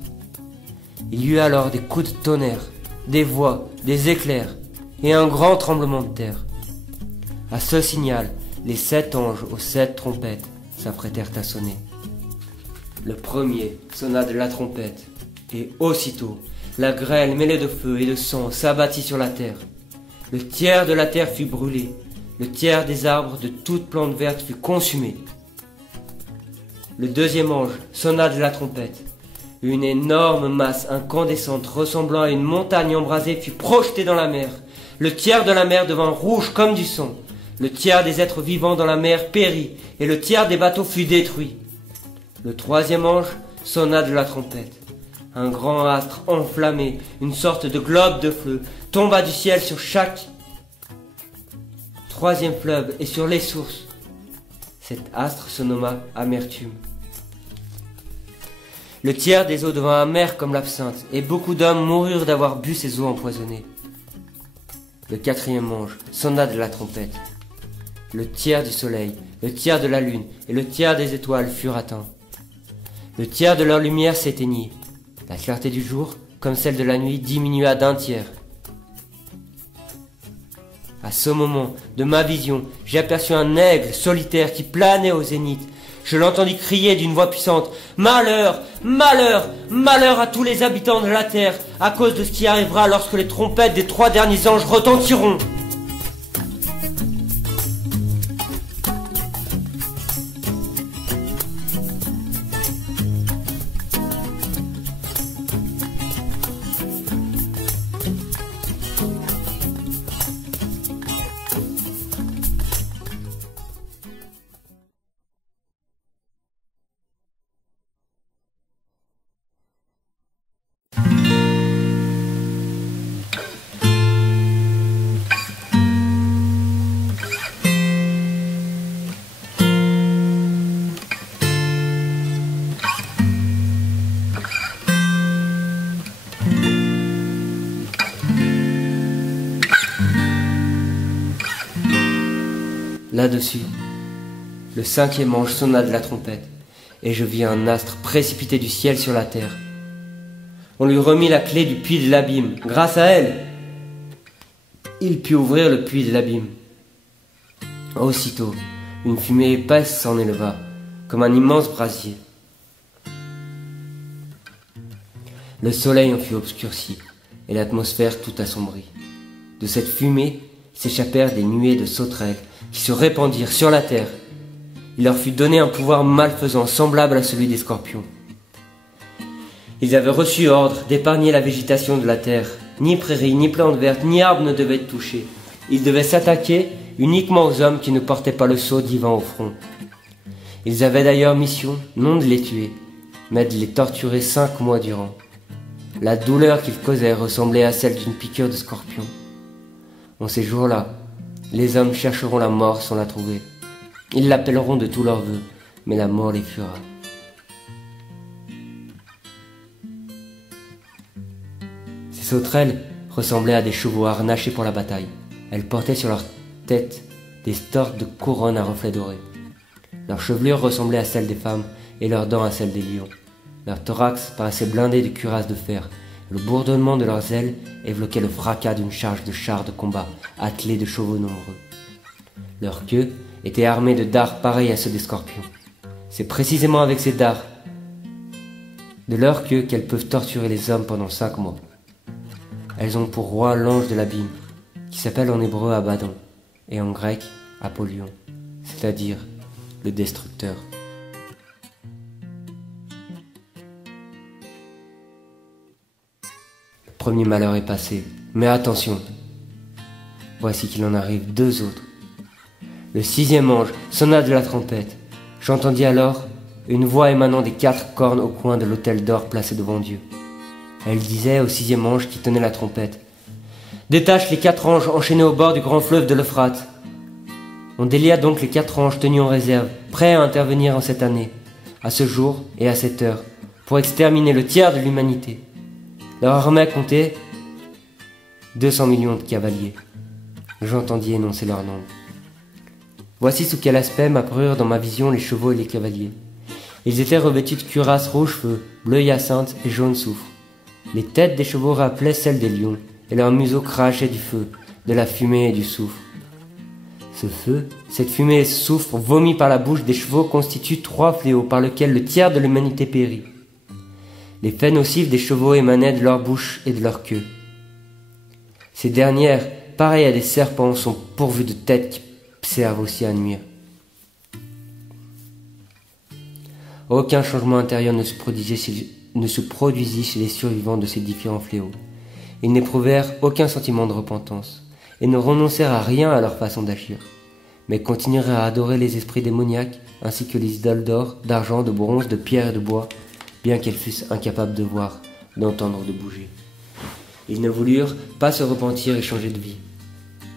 Il y eut alors des coups de tonnerre, des voix, des éclairs, et un grand tremblement de terre. À ce signal, les 7 anges aux 7 trompettes s'apprêtèrent à sonner. Le premier sonna de la trompette, et aussitôt, la grêle mêlée de feu et de sang s'abattit sur la terre. Le tiers de la terre fut brûlé, le tiers des arbres de toute plante verte fut consumé. Le deuxième ange sonna de la trompette. Une énorme masse incandescente ressemblant à une montagne embrasée fut projetée dans la mer. Le tiers de la mer devint rouge comme du sang. Le tiers des êtres vivants dans la mer périt, et le tiers des bateaux fut détruit. Le troisième ange sonna de la trompette. Un grand astre enflammé, une sorte de globe de feu, tomba du ciel sur chaque troisième fleuve et sur les sources. Cet astre se nomma Amertume. Le tiers des eaux devint amer comme l'absinthe, et beaucoup d'hommes moururent d'avoir bu ces eaux empoisonnées. Le quatrième ange sonna de la trompette. Le tiers du soleil, le tiers de la lune et le tiers des étoiles furent atteints. Le tiers de leur lumière s'éteignit. La clarté du jour, comme celle de la nuit, diminua d'un tiers. À ce moment de ma vision, j'ai aperçu un aigle solitaire qui planait au zénith. Je l'entendis crier d'une voix puissante: « Malheur, malheur, malheur à tous les habitants de la terre, à cause de ce qui arrivera lorsque les trompettes des 3 derniers anges retentiront. » Là-dessus, le 5e ange sonna de la trompette, et je vis un astre précipité du ciel sur la terre. On lui remit la clé du puits de l'abîme. Grâce à elle, il put ouvrir le puits de l'abîme. Aussitôt, une fumée épaisse s'en éleva, comme un immense brasier. Le soleil en fut obscurci, et l'atmosphère tout assombrie. De cette fumée s'échappèrent des nuées de sauterelles, qui se répandirent sur la terre. Il leur fut donné un pouvoir malfaisant semblable à celui des scorpions. Ils avaient reçu ordre d'épargner la végétation de la terre. Ni prairies, ni plantes vertes, ni arbres ne devaient être touchés. Ils devaient s'attaquer uniquement aux hommes qui ne portaient pas le sceau divin au front. Ils avaient d'ailleurs mission, non de les tuer, mais de les torturer 5 mois durant. La douleur qu'ils causaient ressemblait à celle d'une piqûre de scorpion. En ces jours-là, les hommes chercheront la mort sans la trouver. Ils l'appelleront de tous leurs vœux, mais la mort les fuira. Ces sauterelles ressemblaient à des chevaux harnachés pour la bataille. Elles portaient sur leur tête des sortes de couronnes à reflets dorés. Leur chevelure ressemblait à celle des femmes et leurs dents à celles des lions. Leur thorax paraissait blindé de cuirasses de fer. Le bourdonnement de leurs ailes évoquait le fracas d'une charge de chars de combat attelés de chevaux nombreux. Leur queue était armée de dards pareils à ceux des scorpions. C'est précisément avec ces dards de leur queue qu'elles peuvent torturer les hommes pendant 5 mois. Elles ont pour roi l'ange de l'abîme, qui s'appelle en hébreu Abaddon, et en grec Apollyon, c'est-à-dire le destructeur. Le premier malheur est passé, mais attention, voici qu'il en arrive 2 autres. Le 6e ange sonna de la trompette. J'entendis alors une voix émanant des 4 cornes au coin de l'autel d'or placé devant Dieu. Elle disait au 6e ange qui tenait la trompette: « Détache les 4 anges enchaînés au bord du grand fleuve de l'Euphrate. » On délia donc les 4 anges tenus en réserve, prêts à intervenir en cette année, à ce jour et à cette heure, pour exterminer le tiers de l'humanité. Leur armée comptait 200 millions de cavaliers. J'entendis énoncer leur nombre. Voici sous quel aspect m'apparurent dans ma vision les chevaux et les cavaliers. Ils étaient revêtus de cuirasses rouge feu, bleu hyacinthe et jaune soufre. Les têtes des chevaux rappelaient celles des lions, et leurs museaux crachaient du feu, de la fumée et du soufre. Ce feu, cette fumée et ce soufre vomis par la bouche des chevaux constituent 3 fléaux par lesquels le tiers de l'humanité périt. Les faits nocifs des chevaux émanaient de leur bouche et de leur queue. Ces dernières, pareilles à des serpents, sont pourvues de têtes qui servent aussi à nuire. Aucun changement intérieur ne se produisit chez les survivants de ces différents fléaux. Ils n'éprouvèrent aucun sentiment de repentance et ne renoncèrent à rien à leur façon d'agir, mais continuèrent à adorer les esprits démoniaques ainsi que les idoles d'or, d'argent, de bronze, de pierre et de bois, bien qu'elles fussent incapables de voir, d'entendre ou de bouger. Ils ne voulurent pas se repentir et changer de vie,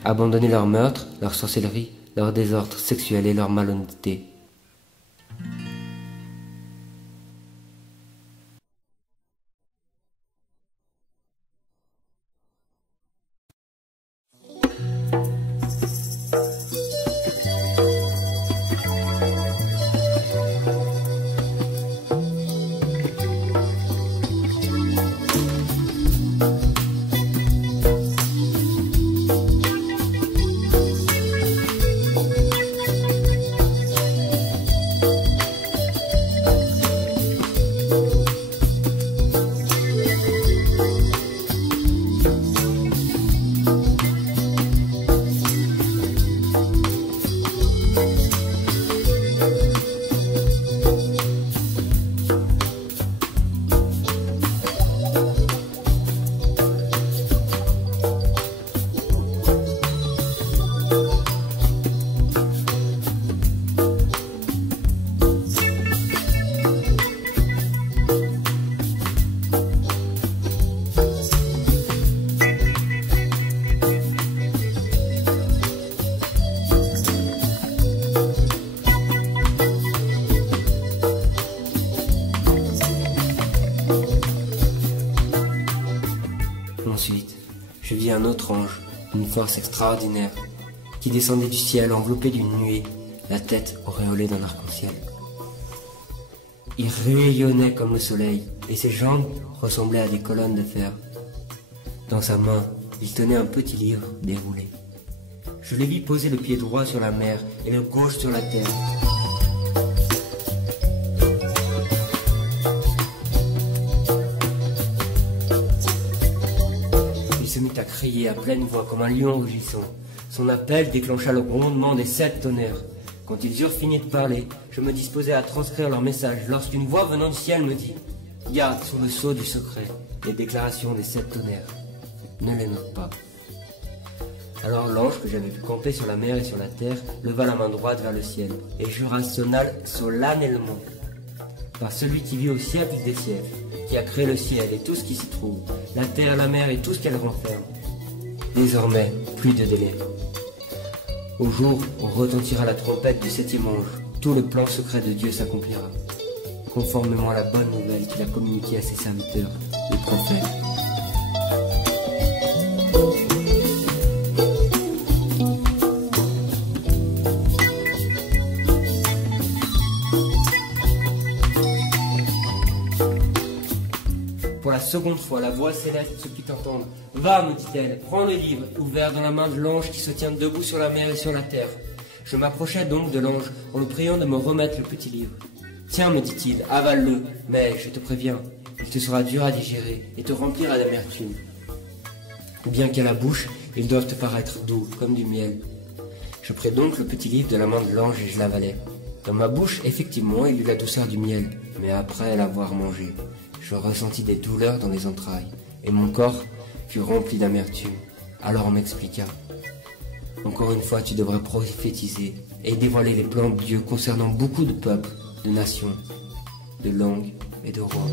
abandonner leur meurtre, leur sorcellerie, leur désordre sexuel et leur malhonnêteté. Ensuite, je vis un autre ange, une force extraordinaire, qui descendait du ciel enveloppé d'une nuée, la tête auréolée d'un arc-en-ciel. Il rayonnait comme le soleil, et ses jambes ressemblaient à des colonnes de fer. Dans sa main, il tenait un petit livre déroulé. Je le vis poser le pied droit sur la mer et le gauche sur la terre. Il se mit à crier à pleine voix comme un lion rugissant. Son appel déclencha le grondement des 7 tonnerres. Quand ils eurent fini de parler, je me disposais à transcrire leur message lorsqu'une voix venant du ciel me dit « Garde sur le sceau du secret les déclarations des 7 tonnerres. Ne les note pas. » Alors l'ange que j'avais vu camper sur la mer et sur la terre leva la main droite vers le ciel et jura solennellement par celui qui vit au siècle des siècles, qui a créé le ciel et tout ce qui s'y trouve, la terre, la mer et tout ce qu'elle renferme. Désormais, plus de délai. Au jour où retentira la trompette du 7e ange, tout le plan secret de Dieu s'accomplira, conformément à la bonne nouvelle qu'il a communiquée à ses serviteurs, les prophètes. Pour la seconde fois, la voix céleste se fit entendre. « Va, me dit-elle, prends le livre, ouvert dans la main de l'ange qui se tient debout sur la mer et sur la terre. » Je m'approchai donc de l'ange en le priant de me remettre le petit livre. « Tiens, me dit-il, avale-le, mais je te préviens, il te sera dur à digérer et te remplira d'amertume. Bien qu'à la bouche, ils doivent te paraître doux, comme du miel. » Je pris donc le petit livre de la main de l'ange et je l'avalai. Dans ma bouche, effectivement, il eut la douceur du miel, mais après l'avoir mangé, je ressentis des douleurs dans les entrailles, et mon corps fut rempli d'amertume. Alors on m'expliqua. Encore une fois, tu devrais prophétiser et dévoiler les plans de Dieu concernant beaucoup de peuples, de nations, de langues et de rois.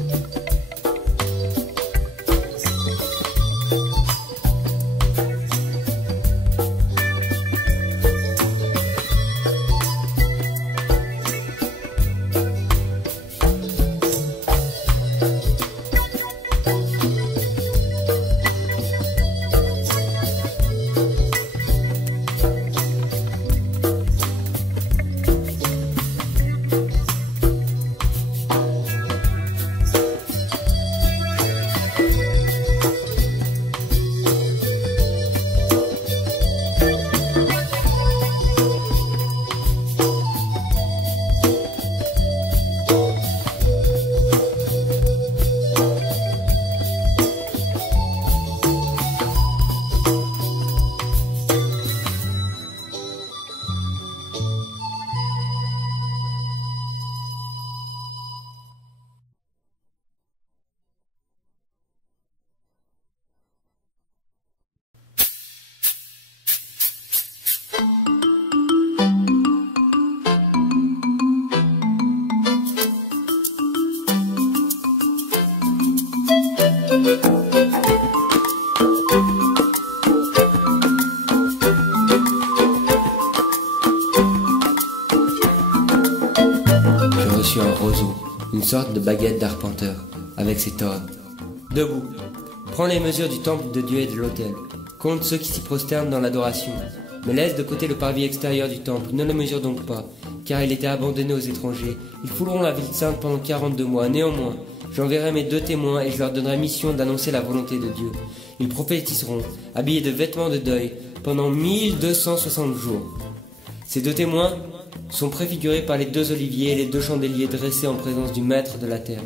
sorte de baguette d'arpenteur, avec cet ordre. Debout, prends les mesures du temple de Dieu et de l'autel. Compte ceux qui s'y prosternent dans l'adoration. Mais laisse de côté le parvis extérieur du temple, ne le mesure donc pas, car il était abandonné aux étrangers. Ils fouleront la ville sainte pendant 42 mois. Néanmoins, j'enverrai mes 2 témoins et je leur donnerai mission d'annoncer la volonté de Dieu. Ils prophétiseront, habillés de vêtements de deuil, pendant 1260 jours. Ces 2 témoins sont préfigurés par les 2 oliviers et les 2 chandeliers dressés en présence du maître de la terre.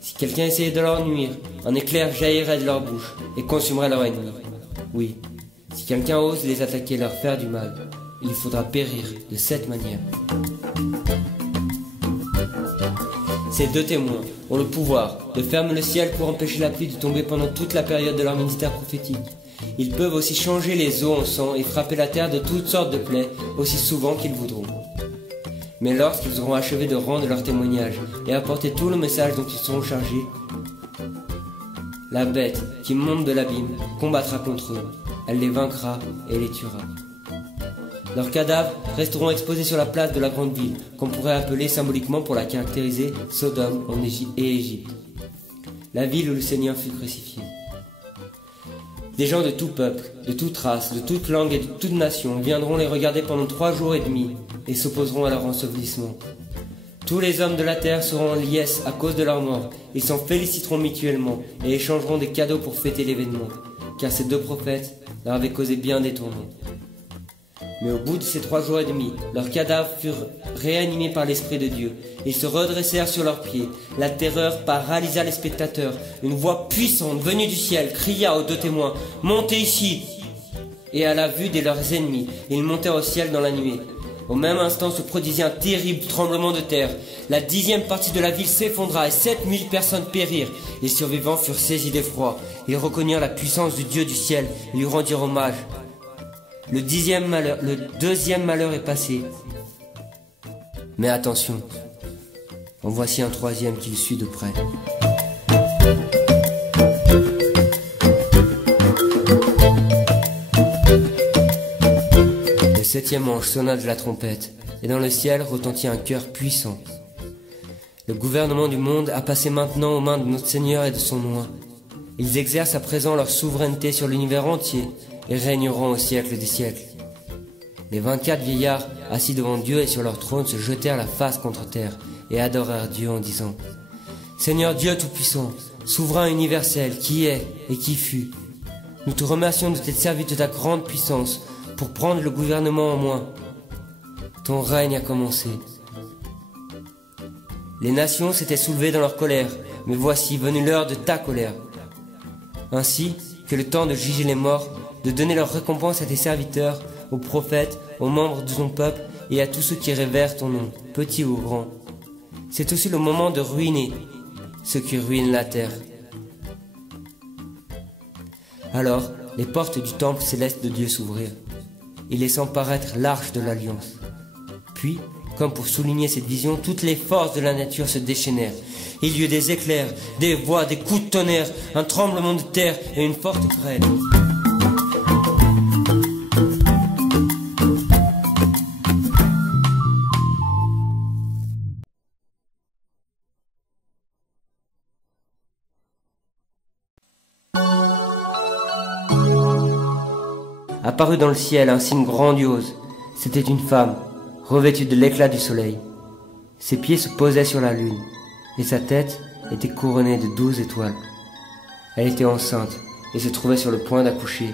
Si quelqu'un essayait de leur nuire, un éclair jaillirait de leur bouche et consumerait leur ennemi. Oui, si quelqu'un ose les attaquer et leur faire du mal, il faudra périr de cette manière. Ces 2 témoins ont le pouvoir de fermer le ciel pour empêcher la pluie de tomber pendant toute la période de leur ministère prophétique. Ils peuvent aussi changer les eaux en sang et frapper la terre de toutes sortes de plaies aussi souvent qu'ils voudront. Mais lorsqu'ils auront achevé de rendre leur témoignage et apporter tout le message dont ils seront chargés, la bête qui monte de l'abîme combattra contre eux. Elle les vaincra et les tuera. Leurs cadavres resteront exposés sur la place de la grande ville, qu'on pourrait appeler symboliquement pour la caractériser Sodome et Égypte, la ville où le Seigneur fut crucifié. Des gens de tout peuple, de toute race, de toute langue et de toute nation viendront les regarder pendant 3 jours et demi et s'opposeront à leur ensevelissement. Tous les hommes de la terre seront en liesse à cause de leur mort. Ils s'en féliciteront mutuellement et échangeront des cadeaux pour fêter l'événement, car ces 2 prophètes leur avaient causé bien des tourments. Mais au bout de ces 3 jours et demi, leurs cadavres furent réanimés par l'Esprit de Dieu. Ils se redressèrent sur leurs pieds. La terreur paralysa les spectateurs. Une voix puissante venue du ciel cria aux 2 témoins « Montez ici !» Et à la vue de leurs ennemis, ils montèrent au ciel dans la nuée. Au même instant se produisit un terrible tremblement de terre. La 10e partie de la ville s'effondra et 7000 personnes périrent. Les survivants furent saisis d'effroi. Ils reconnurent la puissance du Dieu du ciel et lui rendirent hommage. Le 2e malheur est passé. Mais attention, en voici un 3e qui le suit de près. Le 7e ange sonna de la trompette, et dans le ciel retentit un cœur puissant. Le gouvernement du monde a passé maintenant aux mains de notre Seigneur et de son oint. Ils exercent à présent leur souveraineté sur l'univers entier, et régneront au siècle des siècles. Les 24 vieillards, assis devant Dieu et sur leur trône, se jetèrent la face contre terre et adorèrent Dieu en disant « Seigneur Dieu Tout-Puissant, souverain universel, qui est et qui fut, nous te remercions de t'être servi de ta grande puissance pour prendre le gouvernement en main. Ton règne a commencé. Les nations s'étaient soulevées dans leur colère, mais voici venue l'heure de ta colère. Ainsi que le temps de juger les morts, de donner leur récompense à tes serviteurs, aux prophètes, aux membres de ton peuple et à tous ceux qui révèrent ton nom, petits ou grands. C'est aussi le moment de ruiner ceux qui ruinent la terre. » Alors, les portes du temple céleste de Dieu s'ouvrirent, et laissant paraître l'arche de l'alliance. Puis, comme pour souligner cette vision, toutes les forces de la nature se déchaînèrent. Il y eut des éclairs, des voix, des coups de tonnerre, un tremblement de terre et une forte grêle. Apparut dans le ciel un signe grandiose. C'était une femme, revêtue de l'éclat du soleil. Ses pieds se posaient sur la lune, et sa tête était couronnée de 12 étoiles. Elle était enceinte, et se trouvait sur le point d'accoucher.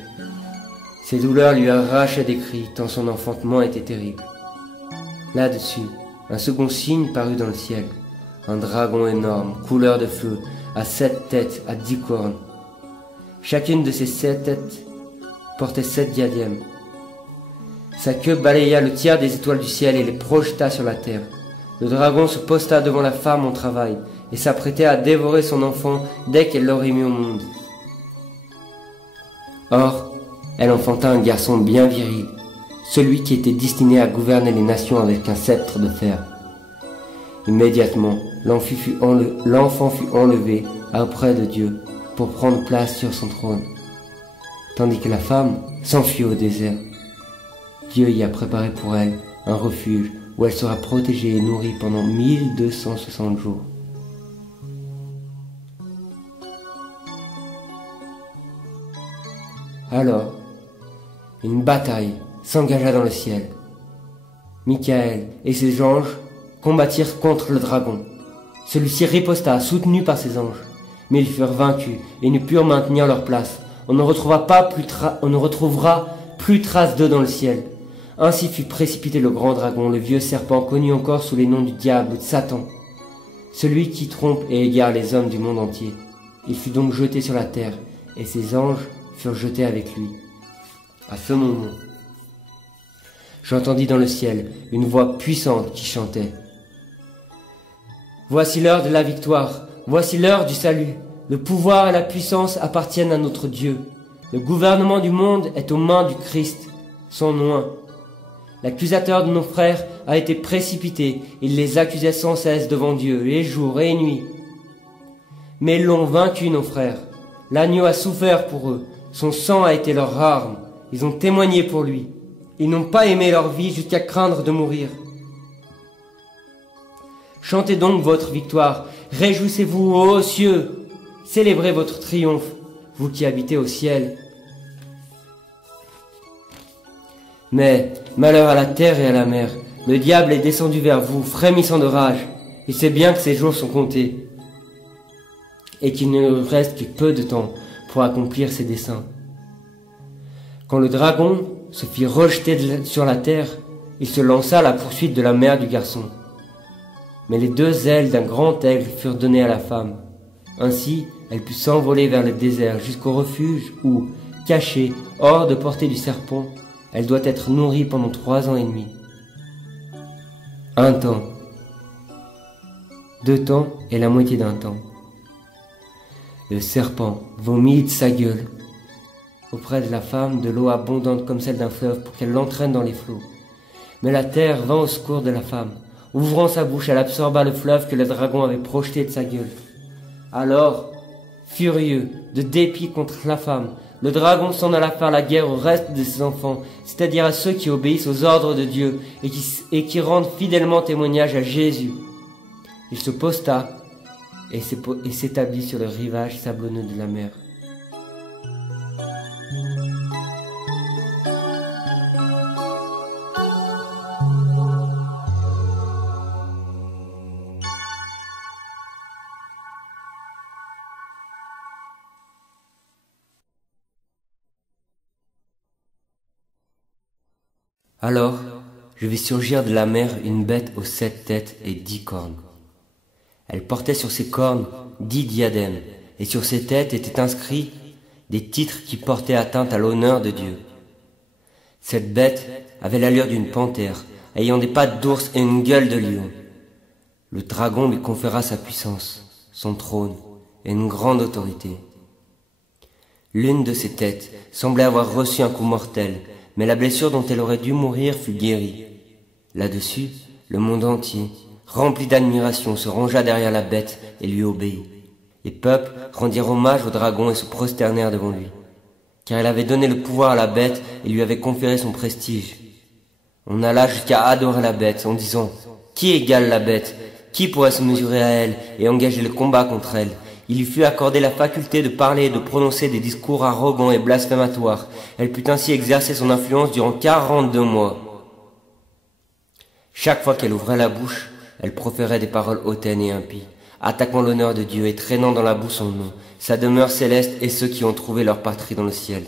Ses douleurs lui arrachaient des cris, tant son enfantement était terrible. Là-dessus, un second signe parut dans le ciel. Un dragon énorme, couleur de feu, à 7 têtes, à 10 cornes. Chacune de ces 7 têtes portait 7 diadèmes. Sa queue balaya le tiers des étoiles du ciel et les projeta sur la terre. Le dragon se posta devant la femme en travail et s'apprêtait à dévorer son enfant dès qu'elle l'aurait mis au monde. Or, elle enfanta un garçon bien viril, celui qui était destiné à gouverner les nations avec un sceptre de fer. Immédiatement, l'enfant fut enlevé auprès de Dieu pour prendre place sur son trône, tandis que la femme s'enfuit au désert. Dieu y a préparé pour elle un refuge où elle sera protégée et nourrie pendant 1260 jours. Alors, une bataille s'engagea dans le ciel. Michael et ses anges combattirent contre le dragon. Celui-ci riposta, soutenu par ses anges. Mais ils furent vaincus et ne purent maintenir leur place. On ne retrouvera plus trace d'eux dans le ciel. Ainsi fut précipité le grand dragon, le vieux serpent connu encore sous les noms du diable ou de Satan, celui qui trompe et égare les hommes du monde entier. Il fut donc jeté sur la terre, et ses anges furent jetés avec lui. À ce moment, j'entendis dans le ciel une voix puissante qui chantait. Voici l'heure de la victoire, voici l'heure du salut. Le pouvoir et la puissance appartiennent à notre Dieu. Le gouvernement du monde est aux mains du Christ, son nom. L'accusateur de nos frères a été précipité. Il les accusait sans cesse devant Dieu, les jours et les nuits. Mais ils l'ont vaincu, nos frères. L'agneau a souffert pour eux. Son sang a été leur arme. Ils ont témoigné pour lui. Ils n'ont pas aimé leur vie jusqu'à craindre de mourir. Chantez donc votre victoire. Réjouissez-vous, ô cieux. Célébrez votre triomphe, vous qui habitez au ciel. Mais, malheur à la terre et à la mer, le diable est descendu vers vous, frémissant de rage. Il sait bien que ses jours sont comptés, et qu'il ne lui reste que peu de temps pour accomplir ses desseins. Quand le dragon se fit rejeter sur la terre, il se lança à la poursuite de la mère du garçon. Mais les deux ailes d'un grand aigle furent données à la femme. Ainsi, elle put s'envoler vers le désert jusqu'au refuge où, cachée, hors de portée du serpent, elle doit être nourrie pendant 3 ans et demi. 1 temps. 2 temps et la moitié d'un temps. Le serpent vomit de sa gueule auprès de la femme de l'eau abondante comme celle d'un fleuve pour qu'elle l'entraîne dans les flots. Mais la terre vint au secours de la femme. Ouvrant sa bouche, elle absorba le fleuve que le dragon avait projeté de sa gueule. Alors, furieux, de dépit contre la femme, le dragon s'en alla faire la guerre au reste de ses enfants, c'est-à-dire à ceux qui obéissent aux ordres de Dieu et qui rendent fidèlement témoignage à Jésus. Il se posta et s'établit sur le rivage sablonneux de la mer. Alors, je vis surgir de la mer une bête aux 7 têtes et 10 cornes. Elle portait sur ses cornes 10 diadèmes, et sur ses têtes étaient inscrits des titres qui portaient atteinte à l'honneur de Dieu. Cette bête avait l'allure d'une panthère, ayant des pattes d'ours et une gueule de lion. Le dragon lui conféra sa puissance, son trône et une grande autorité. L'une de ses têtes semblait avoir reçu un coup mortel, mais la blessure dont elle aurait dû mourir fut guérie. Là-dessus, le monde entier, rempli d'admiration, se rangea derrière la bête et lui obéit. Les peuples rendirent hommage au dragon et se prosternèrent devant lui, car il avait donné le pouvoir à la bête et lui avait conféré son prestige. On alla jusqu'à adorer la bête en disant « Qui égale la bête? Qui pourrait se mesurer à elle et engager le combat contre elle ?» Il lui fut accordé la faculté de parler et de prononcer des discours arrogants et blasphématoires. Elle put ainsi exercer son influence durant 42 mois. Chaque fois qu'elle ouvrait la bouche, elle proférait des paroles hautaines et impies, attaquant l'honneur de Dieu et traînant dans la boue son nom, sa demeure céleste et ceux qui ont trouvé leur patrie dans le ciel.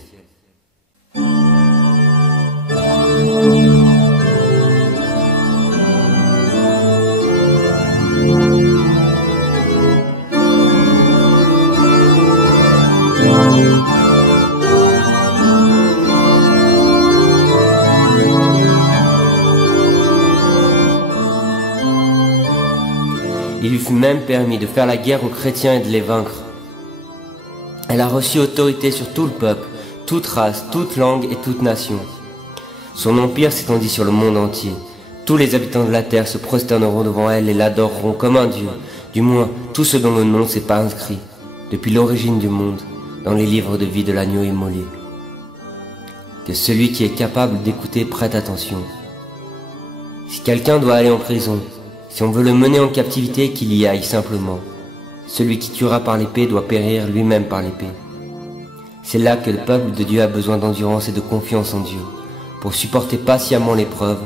Il lui fut même permis de faire la guerre aux chrétiens et de les vaincre. Elle a reçu autorité sur tout le peuple, toute race, toute langue et toute nation. Son empire s'étendit sur le monde entier. Tous les habitants de la terre se prosterneront devant elle et l'adoreront comme un dieu, du moins tous ceux dont le nom s'est pas inscrit, depuis l'origine du monde, dans les livres de vie de l'agneau immolé. Que celui qui est capable d'écouter prête attention. Si quelqu'un doit aller en prison, si on veut le mener en captivité, qu'il y aille simplement. Celui qui tuera par l'épée doit périr lui-même par l'épée. C'est là que le peuple de Dieu a besoin d'endurance et de confiance en Dieu, pour supporter patiemment l'épreuve,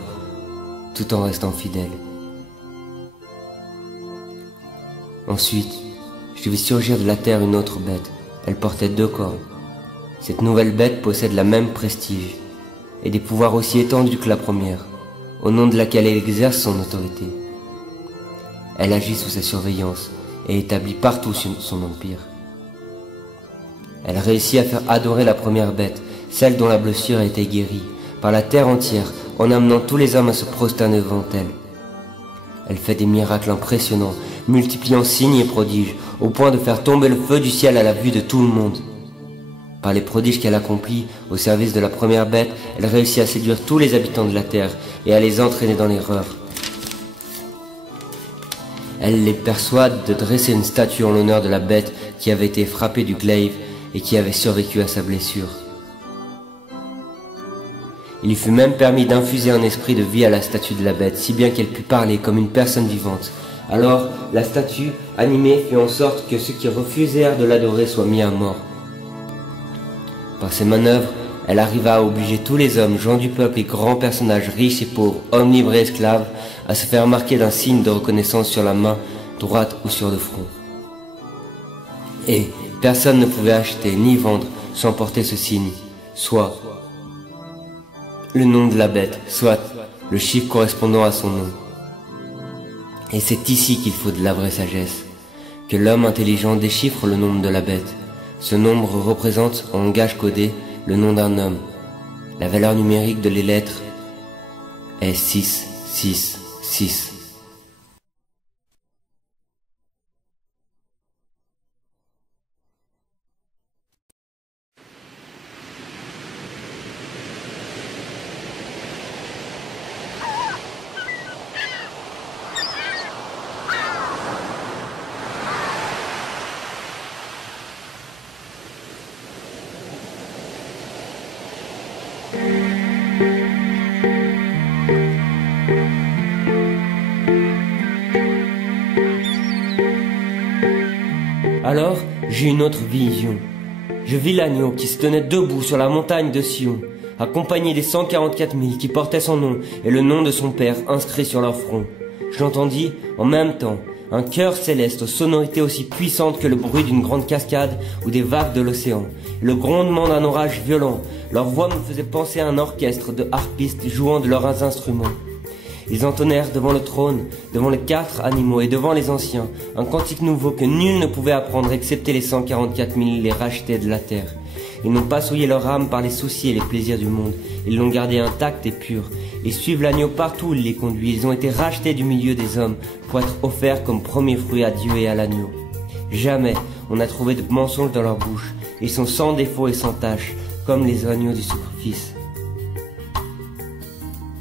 tout en restant fidèle. Ensuite, je vis surgir de la terre une autre bête. Elle portait 2 cornes. Cette nouvelle bête possède la même prestige et des pouvoirs aussi étendus que la première, au nom de laquelle elle exerce son autorité. Elle agit sous sa surveillance et établit partout son empire. Elle réussit à faire adorer la première bête, celle dont la blessure a été guérie, par la terre entière, en amenant tous les hommes à se prosterner devant elle. Elle fait des miracles impressionnants, multipliant signes et prodiges, au point de faire tomber le feu du ciel à la vue de tout le monde. Par les prodiges qu'elle accomplit au service de la première bête, elle réussit à séduire tous les habitants de la terre et à les entraîner dans l'erreur. Elle les persuade de dresser une statue en l'honneur de la bête qui avait été frappée du glaive et qui avait survécu à sa blessure. Il lui fut même permis d'infuser un esprit de vie à la statue de la bête, si bien qu'elle put parler comme une personne vivante. Alors, la statue, animée, fit en sorte que ceux qui refusèrent de l'adorer soient mis à mort. Par ces manœuvres, elle arriva à obliger tous les hommes, gens du peuple et grands personnages riches et pauvres, hommes libres et esclaves, à se faire marquer d'un signe de reconnaissance sur la main droite ou sur le front. Et personne ne pouvait acheter ni vendre sans porter ce signe, soit le nom de la bête, soit le chiffre correspondant à son nom. Et c'est ici qu'il faut de la vraie sagesse, que l'homme intelligent déchiffre le nombre de la bête. Ce nombre représente, en langage codé, le nom d'un homme. La valeur numérique de les lettres est 666. Alors, j'eus une autre vision. Je vis l'agneau qui se tenait debout sur la montagne de Sion, accompagné des 144 000 qui portaient son nom et le nom de son père inscrit sur leur front. J'entendis, en même temps, un chœur céleste aux sonorités aussi puissantes que le bruit d'une grande cascade ou des vagues de l'océan, le grondement d'un orage violent. Leur voix me faisait penser à un orchestre de harpistes jouant de leurs instruments. Ils entonnèrent devant le trône, devant les 4 animaux et devant les anciens, un cantique nouveau que nul ne pouvait apprendre excepté les 144 000 les rachetés de la terre. Ils n'ont pas souillé leur âme par les soucis et les plaisirs du monde. Ils l'ont gardée intacte et pure. Ils suivent l'agneau partout où il les conduit. Ils ont été rachetés du milieu des hommes pour être offerts comme premier fruit à Dieu et à l'agneau. Jamais on n'a trouvé de mensonge dans leur bouche. Ils sont sans défaut et sans tache, comme les agneaux du sacrifice.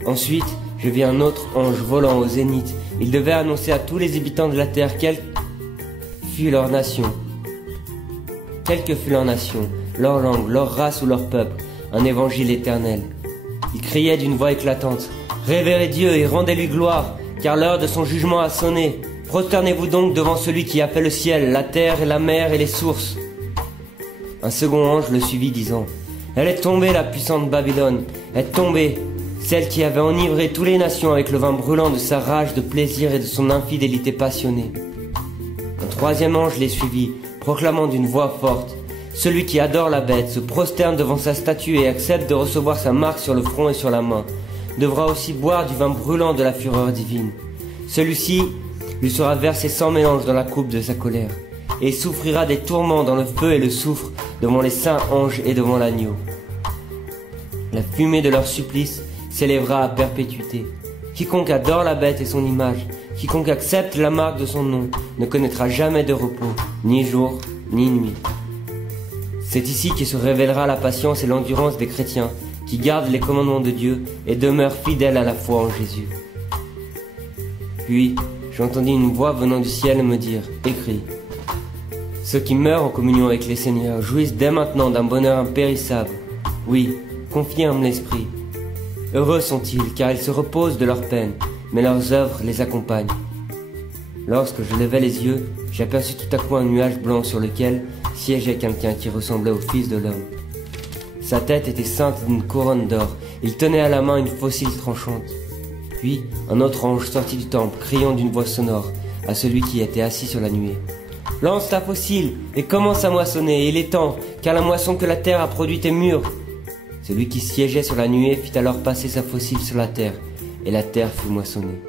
Ensuite, je vis un autre ange volant au zénith. Il devait annoncer à tous les habitants de la terre quelle fut leur nation, leur langue, leur race ou leur peuple, un évangile éternel. Il criait d'une voix éclatante: révérez Dieu et rendez-lui gloire, car l'heure de son jugement a sonné. Prosternez-vous donc devant celui qui a fait le ciel, la terre et la mer et les sources. Un second ange le suivit disant: elle est tombée, la puissante Babylone, est tombée, celle qui avait enivré toutes les nations avec le vin brûlant de sa rage de plaisir et de son infidélité passionnée. Un troisième ange les suivit, proclamant d'une voix forte: celui qui adore la bête, se prosterne devant sa statue et accepte de recevoir sa marque sur le front et sur la main, devra aussi boire du vin brûlant de la fureur divine. Celui-ci lui sera versé sans mélange dans la coupe de sa colère, et souffrira des tourments dans le feu et le soufre devant les saints anges et devant l'agneau. La fumée de leur supplice s'élèvera à perpétuité. Quiconque adore la bête et son image, quiconque accepte la marque de son nom, ne connaîtra jamais de repos, ni jour, ni nuit. C'est ici que se révélera la patience et l'endurance des chrétiens, qui gardent les commandements de Dieu et demeurent fidèles à la foi en Jésus. Puis, j'entendis une voix venant du ciel me dire: écris, ceux qui meurent en communion avec les seigneurs jouissent dès maintenant d'un bonheur impérissable. Oui, confirme l'esprit. Heureux sont-ils, car ils se reposent de leur peine, mais leurs œuvres les accompagnent. Lorsque je levai les yeux, j'aperçus tout à coup un nuage blanc sur lequel siégeait quelqu'un qui ressemblait au Fils de l'homme. Sa tête était ceinte d'une couronne d'or, il tenait à la main une faucille tranchante. Puis un autre ange sortit du temple, criant d'une voix sonore à celui qui était assis sur la nuée. « Lance ta faucille et commence à moissonner, il est temps, car la moisson que la terre a produite est mûre. » Celui qui siégeait sur la nuée fit alors passer sa faucille sur la terre, et la terre fut moissonnée.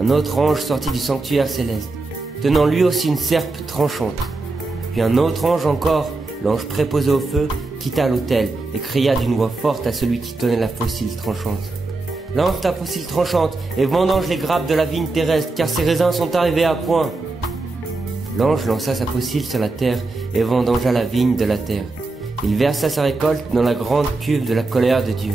Un autre ange sortit du sanctuaire céleste, tenant lui aussi une serpe tranchante. Puis un autre ange encore, l'ange préposé au feu, quitta l'autel et cria d'une voix forte à celui qui tenait la faucille tranchante. « Lance ta faucille tranchante et vendange les grappes de la vigne terrestre, car ses raisins sont arrivés à point. » L'ange lança sa faucille sur la terre et vendangea la vigne de la terre. Il versa sa récolte dans la grande cuve de la colère de Dieu.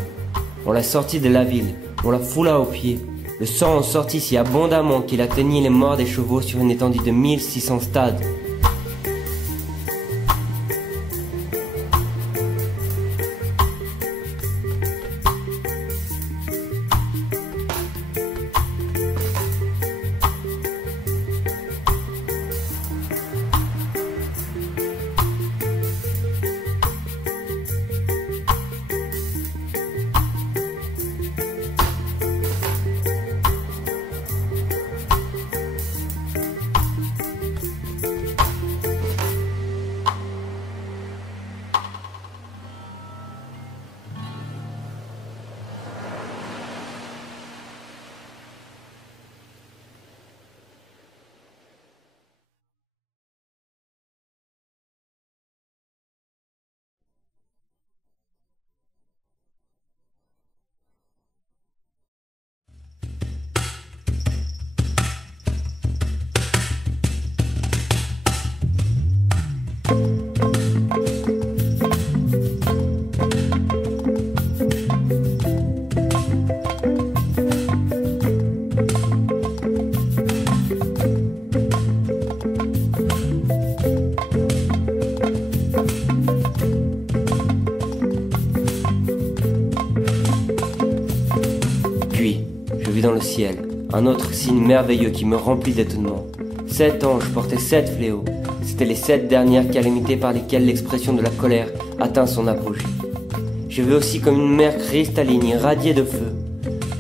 On la sortit de la ville, on la foula aux pieds. Le sang en sortit si abondamment qu'il atteignit les morts des chevaux sur une étendue de 1600 stades. Dans le ciel, un autre signe merveilleux qui me remplit d'étonnement. 7 anges portaient 7 fléaux. C'étaient les 7 dernières calamités par lesquelles l'expression de la colère atteint son apogée. Je vis aussi comme une mer cristalline irradiée de feu.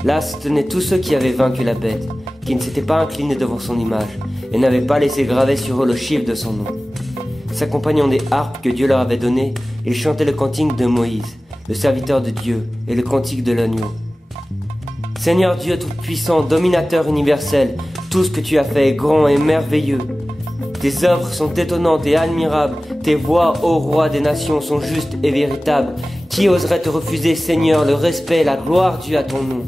Là se tenaient tous ceux qui avaient vaincu la bête, qui ne s'étaient pas inclinés devant son image et n'avaient pas laissé graver sur eux le chiffre de son nom. S'accompagnant des harpes que Dieu leur avait données, ils chantaient le cantique de Moïse, le serviteur de Dieu, et le cantique de l'agneau. Seigneur Dieu Tout-Puissant, dominateur universel, tout ce que tu as fait est grand et merveilleux. Tes œuvres sont étonnantes et admirables, tes voies, ô roi des nations, sont justes et véritables. Qui oserait te refuser, Seigneur, le respect et la gloire due à ton nom?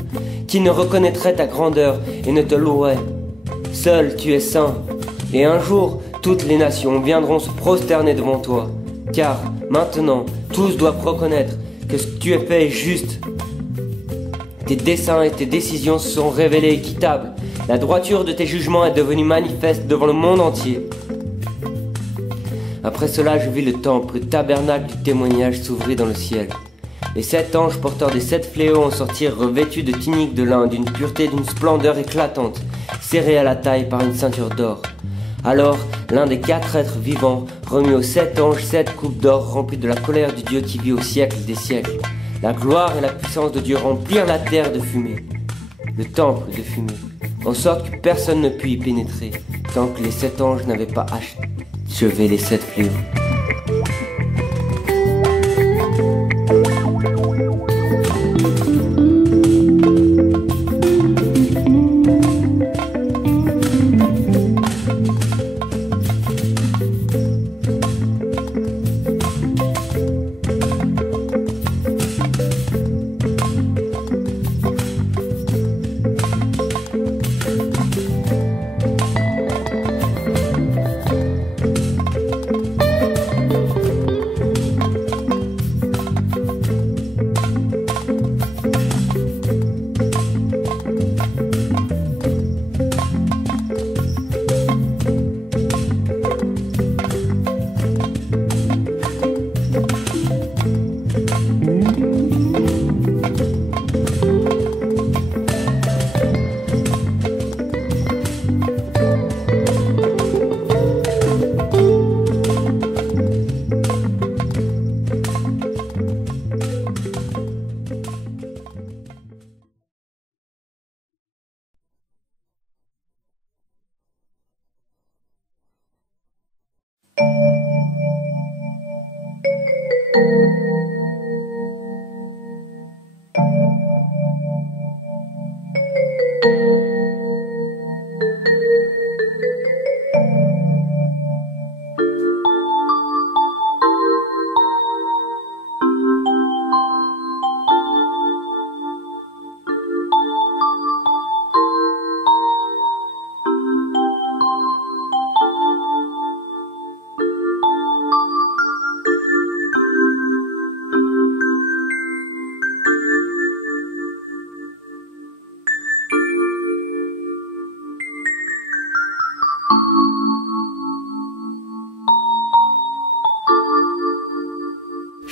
Qui ne reconnaîtrait ta grandeur et ne te louerait? Seul tu es saint, et un jour, toutes les nations viendront se prosterner devant toi. Car, maintenant, tous doivent reconnaître que ce que tu as fait est juste. Tes desseins et tes décisions se sont révélés équitables. La droiture de tes jugements est devenue manifeste devant le monde entier. Après cela, je vis le temple, le tabernacle du témoignage s'ouvrir dans le ciel. Les 7 anges porteurs des 7 fléaux en sortirent revêtus de tuniques de lin, d'une pureté, d'une splendeur éclatante, serrés à la taille par une ceinture d'or. Alors, l'un des 4 êtres vivants remit aux 7 anges 7 coupes d'or remplies de la colère du Dieu qui vit au siècle des siècles. La gloire et la puissance de Dieu remplirent la terre de fumée, le temple de fumée, en sorte que personne ne put y pénétrer, tant que les 7 anges n'avaient pas achevé les 7 fléaux.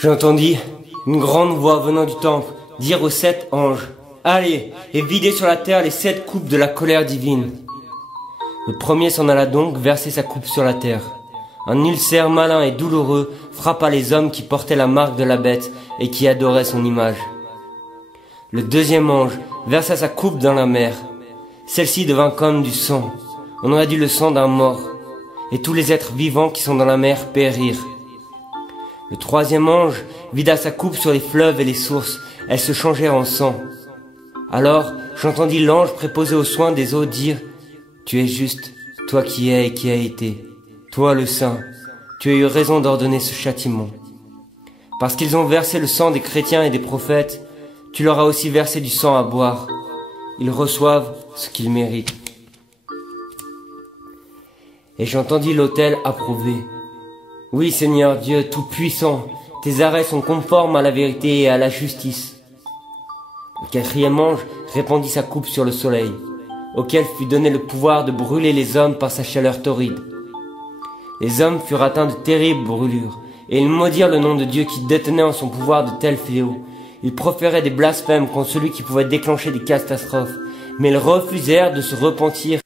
J'entendis une grande voix venant du temple dire aux 7 anges, « Allez, et videz sur la terre les 7 coupes de la colère divine. » Le premier s'en alla donc verser sa coupe sur la terre. Un ulcère malin et douloureux frappa les hommes qui portaient la marque de la bête et qui adoraient son image. Le deuxième ange versa sa coupe dans la mer. Celle-ci devint comme du sang. On aurait dit le sang d'un mort. Et tous les êtres vivants qui sont dans la mer périrent. Le troisième ange vida sa coupe sur les fleuves et les sources. Elles se changèrent en sang. Alors j'entendis l'ange préposé aux soins des eaux dire « Tu es juste, toi qui es et qui as été. Toi le Saint, tu as eu raison d'ordonner ce châtiment. Parce qu'ils ont versé le sang des chrétiens et des prophètes, tu leur as aussi versé du sang à boire. Ils reçoivent ce qu'ils méritent. » Et j'entendis l'autel approuver. « Oui, Seigneur Dieu Tout-Puissant, tes arrêts sont conformes à la vérité et à la justice. » Le quatrième ange répandit sa coupe sur le soleil, auquel fut donné le pouvoir de brûler les hommes par sa chaleur torride. Les hommes furent atteints de terribles brûlures, et ils maudirent le nom de Dieu qui détenait en son pouvoir de tels fléaux. Ils proféraient des blasphèmes contre celui qui pouvait déclencher des catastrophes, mais ils refusèrent de se repentir.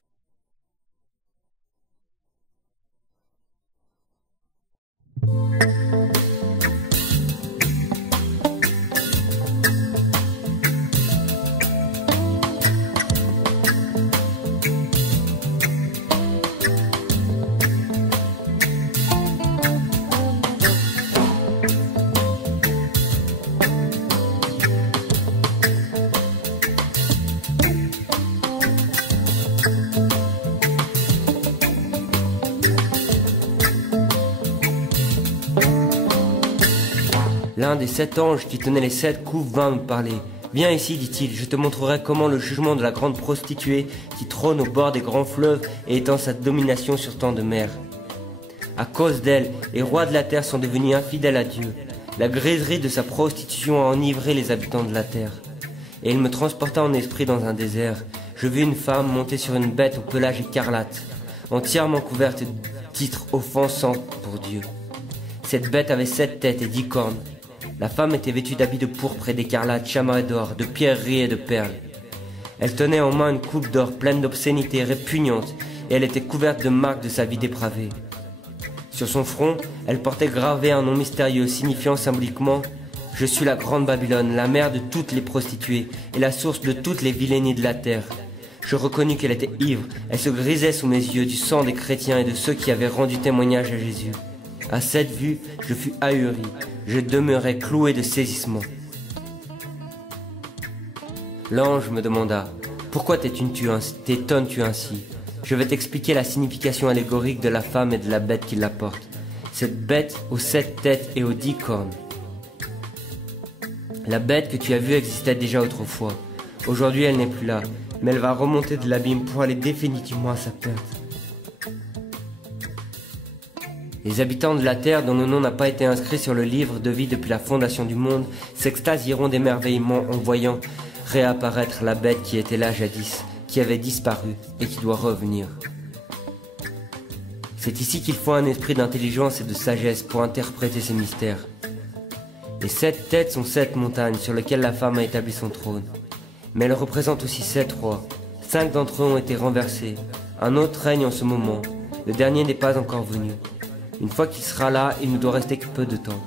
L'un des 7 anges qui tenait les 7 coupes vint me parler. « Viens ici, dit-il, je te montrerai comment le jugement de la grande prostituée qui trône au bord des grands fleuves et étend sa domination sur tant de mers. À cause d'elle, les rois de la terre sont devenus infidèles à Dieu. La griserie de sa prostitution a enivré les habitants de la terre. Et il me transporta en esprit dans un désert. Je vis une femme montée sur une bête au pelage écarlate, entièrement couverte de titres offensants pour Dieu. Cette bête avait 7 têtes et 10 cornes. La femme était vêtue d'habits de pourpre et d'écarlate, chamarrés d'or, de pierreries et de perles. Elle tenait en main une coupe d'or pleine d'obscénités répugnantes, et elle était couverte de marques de sa vie dépravée. Sur son front, elle portait gravé un nom mystérieux signifiant symboliquement « Je suis la grande Babylone, la mère de toutes les prostituées et la source de toutes les vilainies de la terre. » Je reconnus qu'elle était ivre, elle se grisait sous mes yeux du sang des chrétiens et de ceux qui avaient rendu témoignage à Jésus. À cette vue, je fus ahuri, je demeurai cloué de saisissement. L'ange me demanda « Pourquoi t'étonnes-tu ainsi ? Je vais t'expliquer la signification allégorique de la femme et de la bête qui la porte. Cette bête aux 7 têtes et aux 10 cornes. La bête que tu as vue existait déjà autrefois. Aujourd'hui, elle n'est plus là, mais elle va remonter de l'abîme pour aller définitivement à sa perte. Les habitants de la terre dont le nom n'a pas été inscrit sur le livre de vie depuis la fondation du monde s'extasieront d'émerveillement en voyant réapparaître la bête qui était là jadis, qui avait disparu et qui doit revenir. C'est ici qu'il faut un esprit d'intelligence et de sagesse pour interpréter ces mystères. Les 7 têtes sont 7 montagnes sur lesquelles la femme a établi son trône. Mais elle représente aussi 7 rois. 5 d'entre eux ont été renversés. Un autre règne en ce moment. Le dernier n'est pas encore venu. Une fois qu'il sera là, il ne doit rester que peu de temps.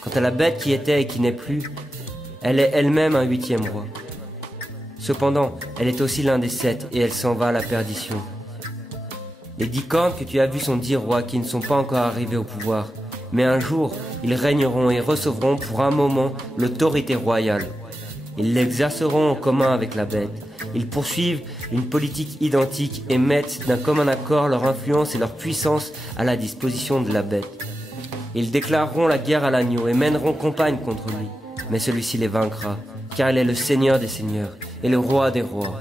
Quant à la bête qui était et qui n'est plus, elle est elle-même un 8e roi. Cependant, elle est aussi l'un des 7 et elle s'en va à la perdition. Les 10 cornes que tu as vues sont 10 rois qui ne sont pas encore arrivés au pouvoir. Mais un jour, ils régneront et recevront pour un moment l'autorité royale. Ils l'exerceront en commun avec la bête. Ils poursuivent une politique identique et mettent d'un commun accord leur influence et leur puissance à la disposition de la bête. Ils déclareront la guerre à l'agneau et mèneront campagne contre lui. Mais celui-ci les vaincra, car il est le Seigneur des seigneurs et le Roi des rois.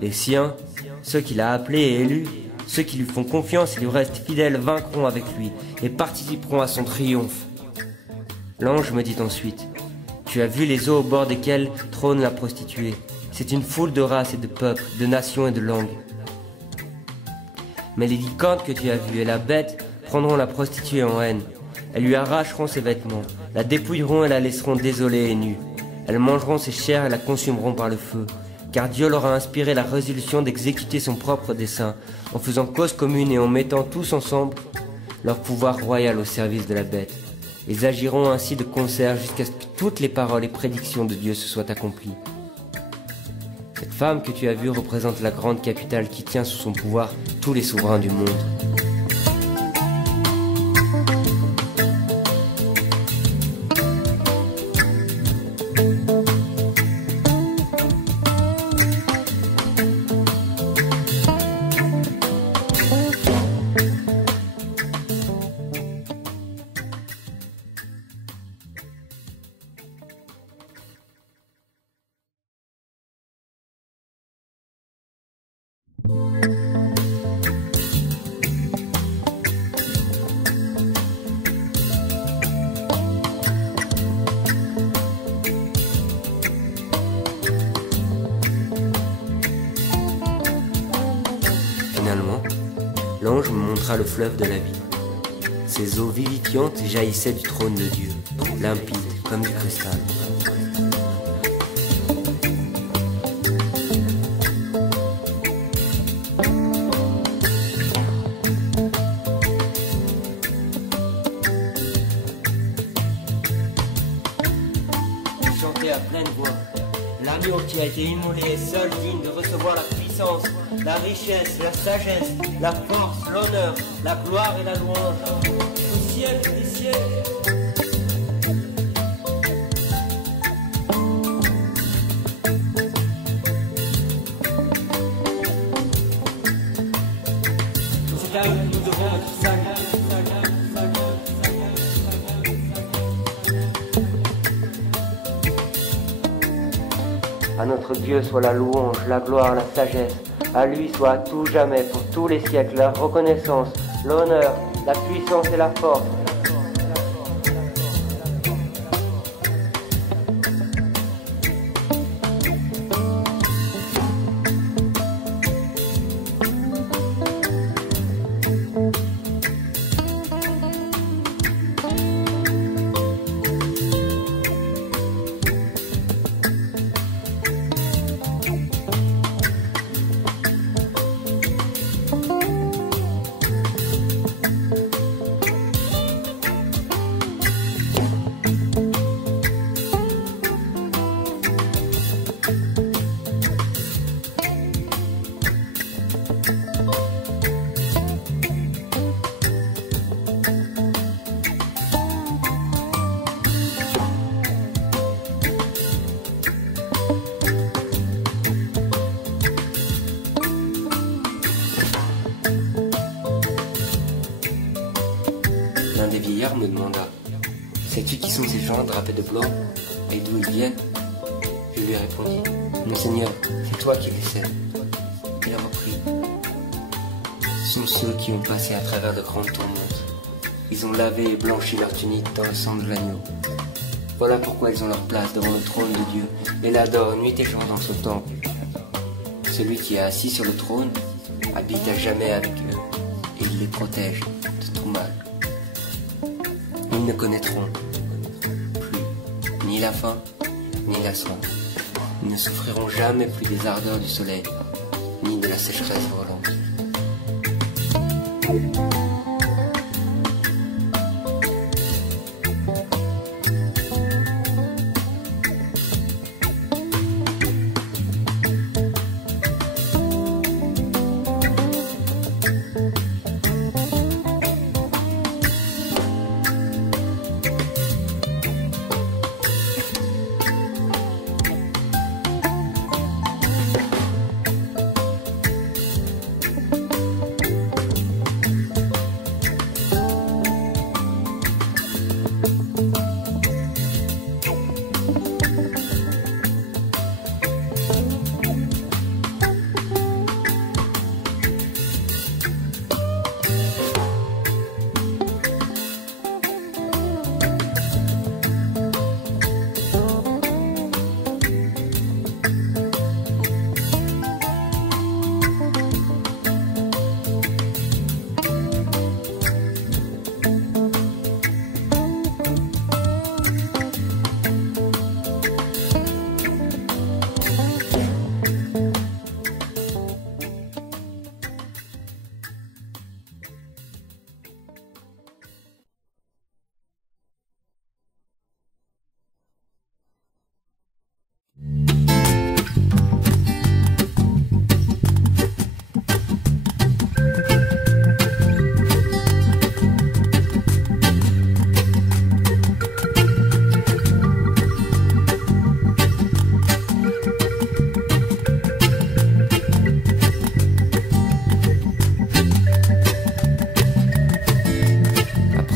Les siens, ceux qu'il a appelés et élus, ceux qui lui font confiance et lui restent fidèles vaincront avec lui et participeront à son triomphe. L'ange me dit ensuite, « Tu as vu les eaux au bord desquelles trône la prostituée. C'est une foule de races et de peuples, de nations et de langues. Mais les 10 cornes que tu as vues et la bête prendront la prostituée en haine. Elles lui arracheront ses vêtements, la dépouilleront et la laisseront désolée et nue. Elles mangeront ses chairs et la consumeront par le feu. Car Dieu leur a inspiré la résolution d'exécuter son propre dessein, en faisant cause commune et en mettant tous ensemble leur pouvoir royal au service de la bête. Ils agiront ainsi de concert jusqu'à ce que toutes les paroles et prédictions de Dieu se soient accomplies. Cette femme que tu as vue représente la grande capitale qui tient sous son pouvoir tous les souverains du monde. Finalement, l'ange me montra le fleuve de la vie. Ses eaux vivifiantes jaillissaient du trône de Dieu, limpides comme du cristal. À pleine voix. L'agneau qui a été immolé est seul digne de recevoir la puissance, la richesse, la sagesse, la force, l'honneur, la gloire et la louange. Au ciel des ciels. C'est là où nous devons être sages. À notre Dieu soit la louange, la gloire, la sagesse. À lui soit à tout jamais, pour tous les siècles, la reconnaissance, l'honneur, la puissance et la force. L'un des vieillards me demanda « Sais-tu qui sont ces gens drapés de blanc et d'où ils viennent ?» Je lui répondis « Mon Seigneur, c'est toi qui les sais. » Il a repris « Ce sont ceux qui ont passé à travers de grandes tourmentes. Ils ont lavé et blanchi leur tunique dans le sang de l'agneau. Voilà pourquoi ils ont leur place devant le trône de Dieu et l'adorent nuit et jour dans ce temple. Celui qui est assis sur le trône habite à jamais avec eux et il les protège de tout mal. Ils ne connaîtront plus ni la faim, ni la soif. Ils ne souffriront jamais plus des ardeurs du soleil, ni de la sécheresse violente.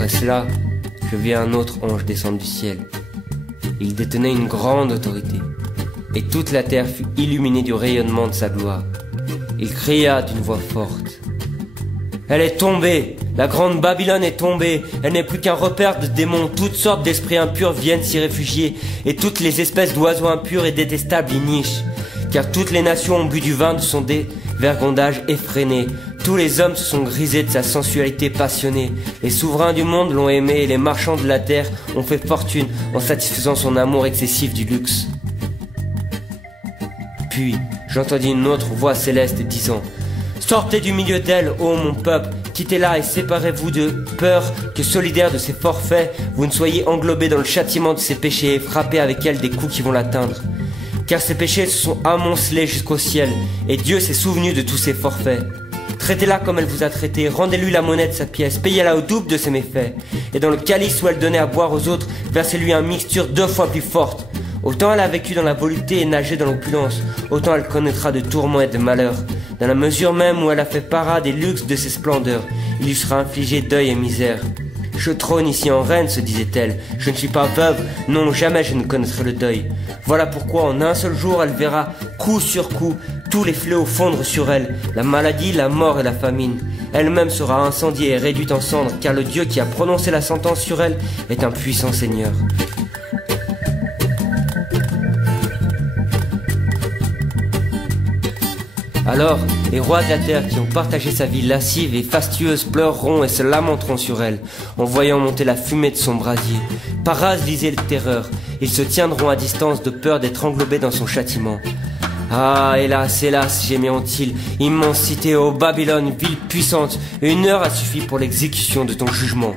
Après cela, je vis un autre ange descendre du ciel. Il détenait une grande autorité, et toute la terre fut illuminée du rayonnement de sa gloire. Il cria d'une voix forte. Elle est tombée, la grande Babylone est tombée, elle n'est plus qu'un repère de démons, toutes sortes d'esprits impurs viennent s'y réfugier, et toutes les espèces d'oiseaux impurs et détestables y nichent. Car toutes les nations ont bu du vin de son dévergondage effréné, tous les hommes se sont grisés de sa sensualité passionnée, les souverains du monde l'ont aimé et les marchands de la terre ont fait fortune en satisfaisant son amour excessif du luxe. Puis, j'entendis une autre voix céleste disant: sortez du milieu d'elle, ô mon peuple, quittez-la et séparez-vous de peur que, solidaire de ses forfaits, vous ne soyez englobés dans le châtiment de ses péchés et frappés avec elle des coups qui vont l'atteindre. Car ses péchés se sont amoncelés jusqu'au ciel, et Dieu s'est souvenu de tous ses forfaits. Traitez-la comme elle vous a traité, rendez-lui la monnaie de sa pièce, payez-la au double de ses méfaits, et dans le calice où elle donnait à boire aux autres, versez-lui une mixture 2 fois plus forte. Autant elle a vécu dans la volupté et nagé dans l'opulence, autant elle connaîtra de tourments et de malheurs. Dans la mesure même où elle a fait parade et luxe de ses splendeurs, il lui sera infligé deuil et misère. Je trône ici en reine, se disait-elle, je ne suis pas veuve, non, jamais je ne connaîtrai le deuil. Voilà pourquoi en un seul jour elle verra, coup sur coup, tous les fléaux fondre sur elle, la maladie, la mort et la famine. Elle-même sera incendiée et réduite en cendres, car le Dieu qui a prononcé la sentence sur elle est un puissant Seigneur. Alors, les rois de la terre qui ont partagé sa vie lascive et fastueuse pleureront et se lamenteront sur elle, en voyant monter la fumée de son brasier. Paralysés de terreur, ils se tiendront à distance de peur d'être englobés dans son châtiment. Ah, hélas, hélas, gémiront-ils, immense cité, ô Babylone, ville puissante, 1 heure a suffi pour l'exécution de ton jugement.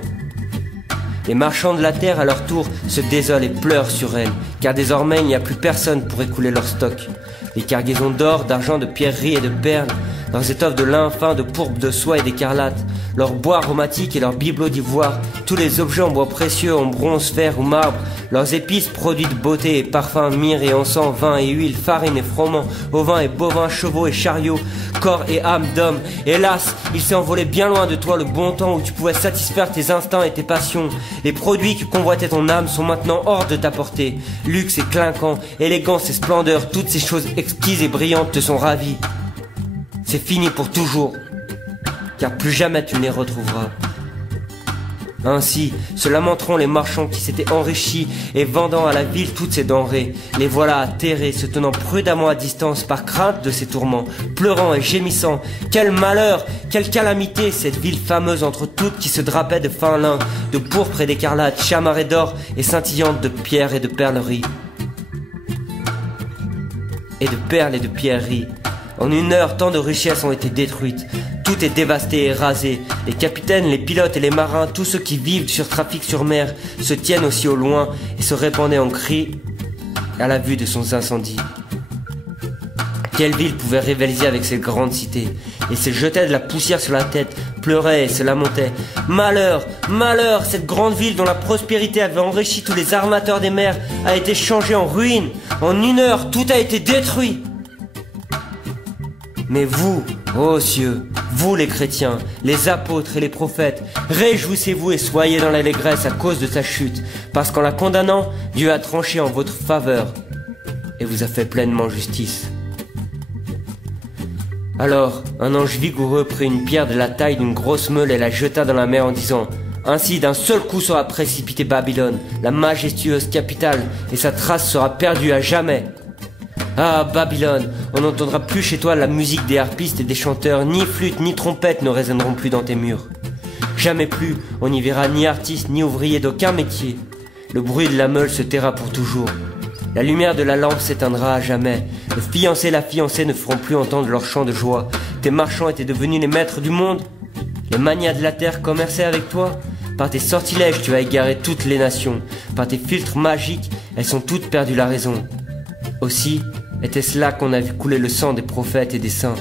Les marchands de la terre, à leur tour, se désolent et pleurent sur elle, car désormais il n'y a plus personne pour écouler leur stock. Les cargaisons d'or, d'argent, de pierreries et de perles, leurs étoffes de lin fin, de pourpre, de soie et d'écarlate, leurs bois aromatiques et leurs bibelots d'ivoire, tous les objets en bois précieux, en bronze, fer ou marbre, leurs épices, produits de beauté et parfums, myrrhe et encens, vin et huile, farine et froment, ovins et bovins, chevaux et chariots, corps et âme d'homme. Hélas, il s'est envolé bien loin de toi le bon temps où tu pouvais satisfaire tes instincts et tes passions. Les produits qui convoitaient ton âme sont maintenant hors de ta portée. Luxe et clinquant, élégance et splendeur, toutes ces choses exquises et brillantes te sont ravies. C'est fini pour toujours, car plus jamais tu ne les retrouveras. Ainsi se lamenteront les marchands qui s'étaient enrichis et vendant à la ville toutes ces denrées. Les voilà atterrés, se tenant prudemment à distance par crainte de ces tourments, pleurant et gémissant. Quel malheur, quelle calamité, cette ville fameuse entre toutes qui se drapait de fin lin, de pourpre et d'écarlate, chamarrée d'or et scintillante de pierres et de perleries. Et de perles et de pierreries. En 1 heure, tant de richesses ont été détruites. Tout est dévasté et rasé. Les capitaines, les pilotes et les marins, tous ceux qui vivent sur trafic sur mer, se tiennent aussi au loin et se répandaient en cris à la vue de son incendie. Quelle ville pouvait rivaliser avec cette grande cité? Et se jetait de la poussière sur la tête, pleurait et se lamentait. Malheur, malheur, cette grande ville dont la prospérité avait enrichi tous les armateurs des mers a été changée en ruine. En 1 heure, tout a été détruit. Mais vous, ô cieux, vous les chrétiens, les apôtres et les prophètes, réjouissez-vous et soyez dans l'allégresse à cause de sa chute, parce qu'en la condamnant, Dieu a tranché en votre faveur et vous a fait pleinement justice. Alors, un ange vigoureux prit une pierre de la taille d'une grosse meule et la jeta dans la mer en disant: ainsi d'un seul coup sera précipitée Babylone, la majestueuse capitale, et sa trace sera perdue à jamais. Ah, Babylone, on n'entendra plus chez toi la musique des harpistes et des chanteurs, ni flûte ni trompette ne résonneront plus dans tes murs. Jamais plus, on n'y verra ni artiste ni ouvrier d'aucun métier. Le bruit de la meule se taira pour toujours. La lumière de la lampe s'éteindra à jamais. Le fiancé et la fiancée ne feront plus entendre leur chant de joie. Tes marchands étaient devenus les maîtres du monde. Les manias de la terre commerçaient avec toi. Par tes sortilèges, tu as égaré toutes les nations. Par tes filtres magiques, elles sont toutes perdues la raison. Aussi, était-ce là qu'on a vu couler le sang des prophètes et des saints,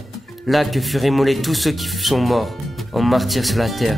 là que furent immolés tous ceux qui sont morts en martyrs sur la terre.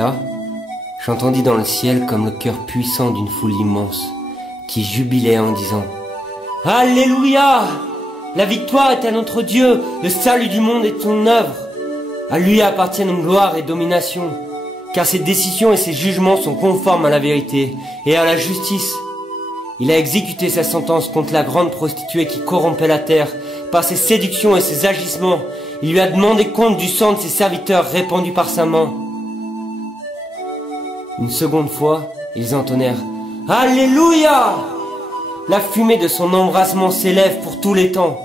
là, j'entendis dans le ciel comme le cœur puissant d'une foule immense, qui jubilait en disant « Alléluia! La victoire est à notre Dieu, le salut du monde est son œuvre. À lui appartiennent gloire et domination, car ses décisions et ses jugements sont conformes à la vérité et à la justice. Il a exécuté sa sentence contre la grande prostituée qui corrompait la terre par ses séductions et ses agissements. Il lui a demandé compte du sang de ses serviteurs répandus par sa main. » Une seconde fois, ils entonnèrent « Alléluia ! La fumée de son embrassement s'élève pour tous les temps.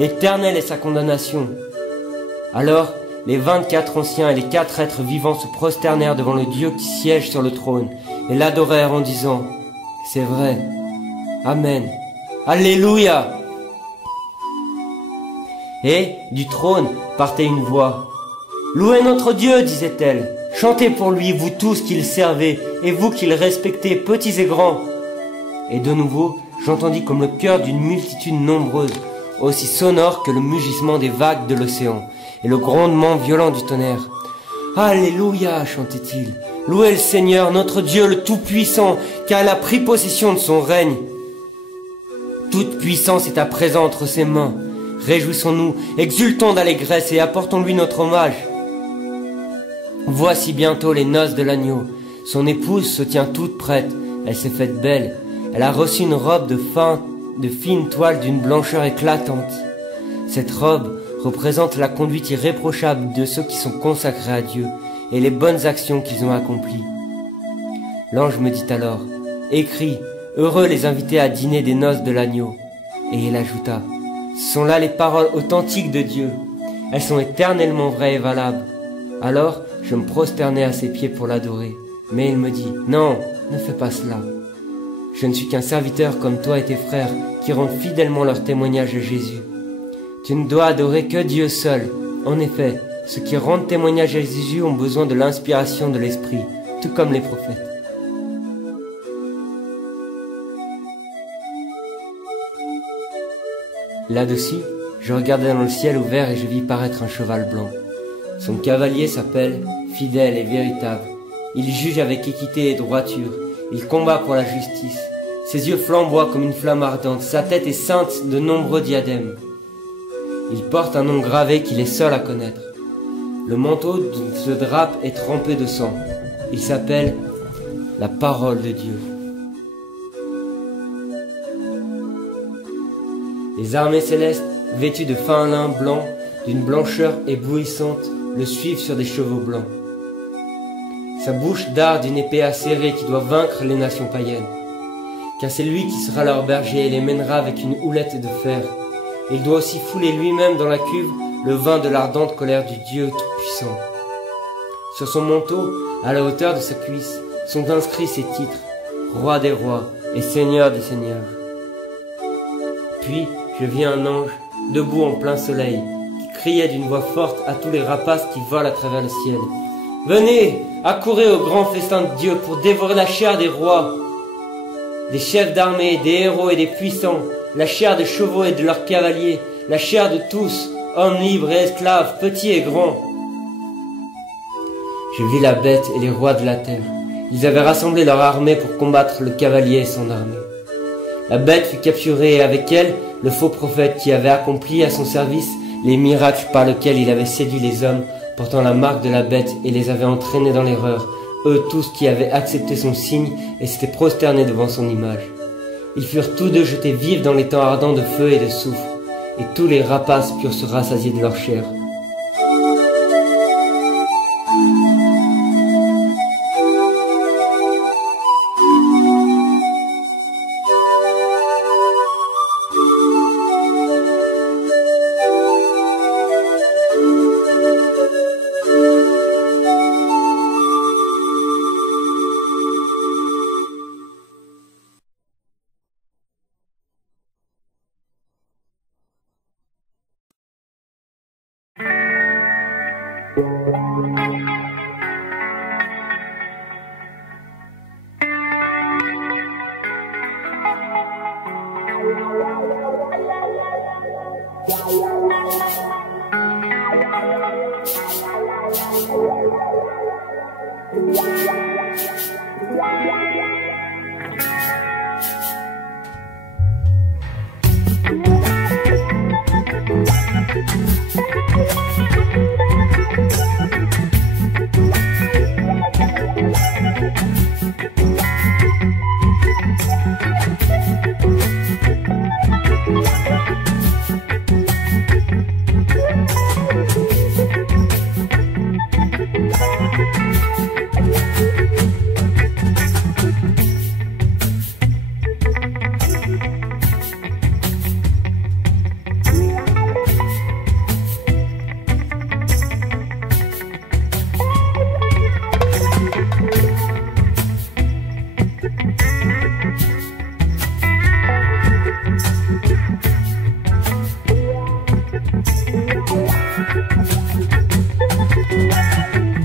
Éternelle est sa condamnation. » Alors, les 24 anciens et les 4 êtres vivants se prosternèrent devant le Dieu qui siège sur le trône et l'adorèrent en disant « C'est vrai. Amen. Alléluia !» Et, du trône, partait une voix. « Louez notre Dieu, disait-elle. Chantez pour lui, vous tous qui le servez, et vous qui le respectez, petits et grands. » Et de nouveau, j'entendis comme le cœur d'une multitude nombreuse, aussi sonore que le mugissement des vagues de l'océan, et le grondement violent du tonnerre. « Alléluia !» chantait-il. « Louez le Seigneur, notre Dieu, le Tout-Puissant, car il a pris possession de son règne. Toute puissance est à présent entre ses mains. Réjouissons-nous, exultons d'allégresse et apportons-lui notre hommage. Voici bientôt les noces de l'agneau. Son épouse se tient toute prête. Elle s'est faite belle. Elle a reçu une robe de fine toile d'une blancheur éclatante. Cette robe représente la conduite irréprochable de ceux qui sont consacrés à Dieu et les bonnes actions qu'ils ont accomplies. L'ange me dit alors, « Écris, heureux les invités à dîner des noces de l'agneau. » Et il ajouta, « Ce sont là les paroles authentiques de Dieu. Elles sont éternellement vraies et valables. » Alors, je me prosternai à ses pieds pour l'adorer. Mais il me dit, « Non, ne fais pas cela. Je ne suis qu'un serviteur comme toi et tes frères qui rendent fidèlement leur témoignage à Jésus. Tu ne dois adorer que Dieu seul. En effet, ceux qui rendent témoignage à Jésus ont besoin de l'inspiration de l'Esprit, tout comme les prophètes. » Là-dessus, je regardai dans le ciel ouvert et je vis paraître un cheval blanc. Son cavalier s'appelle Fidèle et Véritable. Il juge avec équité et droiture. Il combat pour la justice. Ses yeux flamboient comme une flamme ardente. Sa tête est ceinte de nombreux diadèmes. Il porte un nom gravé qu'il est seul à connaître. Le manteau dont se drape est trempé de sang. Il s'appelle la parole de Dieu. Les armées célestes, vêtues de fin lin blanc, d'une blancheur éblouissante, le suivent sur des chevaux blancs. Sa bouche darde une épée acérée qui doit vaincre les nations païennes. Car c'est lui qui sera leur berger et les mènera avec une houlette de fer. Il doit aussi fouler lui-même dans la cuve le vin de l'ardente colère du Dieu Tout-Puissant. Sur son manteau, à la hauteur de sa cuisse, sont inscrits ses titres, Roi des rois et Seigneur des seigneurs. Puis je vis un ange, debout en plein soleil, qui criait d'une voix forte à tous les rapaces qui volent à travers le ciel. « Venez, accourez au grand festin de Dieu pour dévorer la chair des rois, des chefs d'armée, des héros et des puissants, la chair des chevaux et de leurs cavaliers, la chair de tous, hommes libres et esclaves, petits et grands. » Je vis la bête et les rois de la terre. Ils avaient rassemblé leur armée pour combattre le cavalier et son armée. La bête fut capturée et avec elle, le faux prophète qui avait accompli à son service les miracles par lesquels il avait séduit les hommes, portant la marque de la bête et les avait entraînés dans l'erreur, eux tous qui avaient accepté son signe et s'étaient prosternés devant son image. Ils furent tous deux jetés vifs dans les temps ardents de feu et de soufre, et tous les rapaces purent se rassasier de leur chair.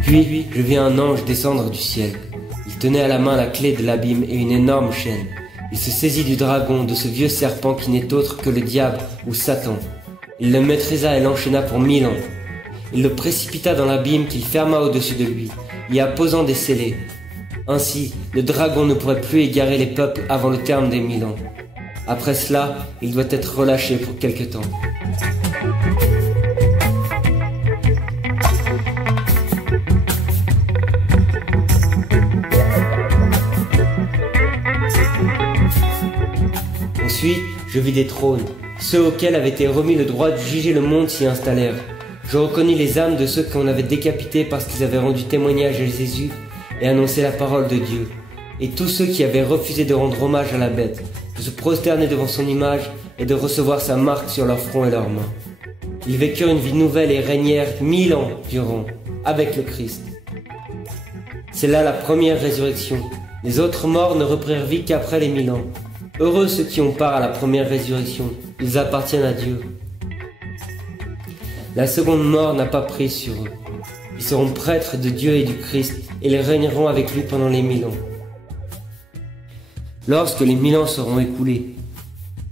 Puis je vis un ange descendre du ciel. Il tenait à la main la clé de l'abîme et une énorme chaîne. Il se saisit du dragon, de ce vieux serpent qui n'est autre que le diable ou Satan. Il le maîtrisa et l'enchaîna pour 1000 ans. Il le précipita dans l'abîme qu'il ferma au-dessus de lui, y apposant des scellés. Ainsi, le dragon ne pourrait plus égarer les peuples avant le terme des 1000 ans. Après cela, il doit être relâché pour quelque temps. Ensuite, je vis des trônes. Ceux auxquels avait été remis le droit de juger le monde s'y installèrent. Je reconnus les âmes de ceux qu'on avait décapités parce qu'ils avaient rendu témoignage à Jésus et annoncé la parole de Dieu. Et tous ceux qui avaient refusé de rendre hommage à la bête, de se prosterner devant son image et de recevoir sa marque sur leur front et leurs mains. Ils vécurent une vie nouvelle et régnèrent 1000 ans durant, avec le Christ. C'est là la première résurrection. Les autres morts ne reprirent vie qu'après les 1000 ans. Heureux ceux qui ont part à la première résurrection, ils appartiennent à Dieu. La seconde mort n'a pas prise sur eux. Ils seront prêtres de Dieu et du Christ, et ils régneront avec lui pendant les 1000 ans. Lorsque les 1000 ans seront écoulés,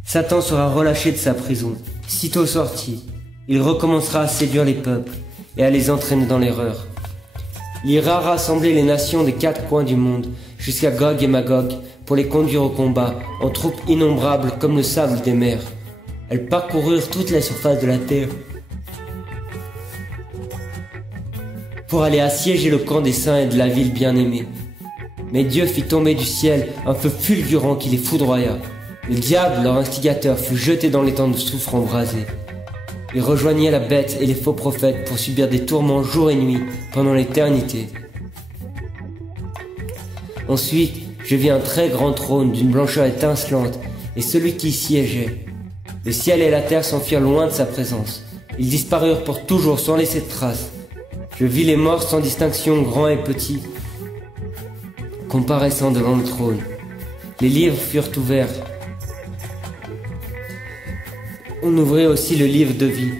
Satan sera relâché de sa prison. Sitôt sorti, il recommencera à séduire les peuples et à les entraîner dans l'erreur. Il ira rassembler les nations des 4 coins du monde, jusqu'à Gog et Magog, pour les conduire au combat, en troupes innombrables comme le sable des mers. Elles parcoururent toute la surface de la terre pour aller assiéger le camp des saints et de la ville bien-aimée. Mais Dieu fit tomber du ciel un feu fulgurant qui les foudroya. Le diable, leur instigateur, fut jeté dans l'étang de soufre embrasé. Il rejoignait la bête et les faux prophètes pour subir des tourments jour et nuit pendant l'éternité. Ensuite, je vis un très grand trône d'une blancheur étincelante et celui qui y siégeait. Le ciel et la terre s'enfuirent loin de sa présence. Ils disparurent pour toujours sans laisser de traces. Je vis les morts sans distinction, grands et petits, comparaissant devant le trône. Les livres furent ouverts. On ouvrit aussi le livre de vie.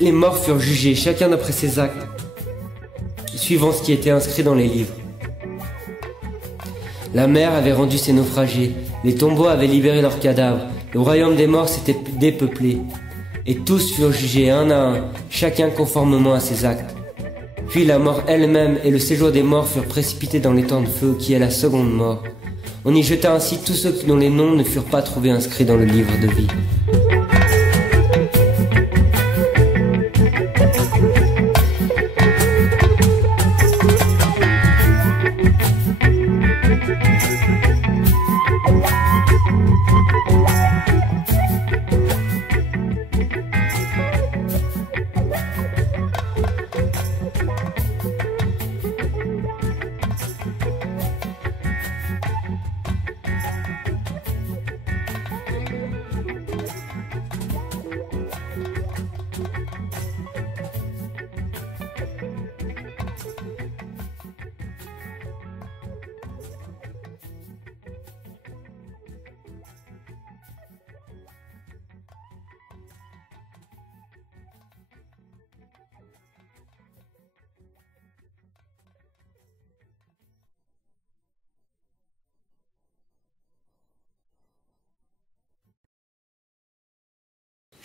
Les morts furent jugés, chacun d'après ses actes, suivant ce qui était inscrit dans les livres. La mer avait rendu ses naufragés, les tombeaux avaient libéré leurs cadavres, le royaume des morts s'était dépeuplé, et tous furent jugés un à un, chacun conformément à ses actes. Puis la mort elle-même et le séjour des morts furent précipités dans l'étang de feu qui est la seconde mort. On y jeta ainsi tous ceux dont les noms ne furent pas trouvés inscrits dans le livre de vie.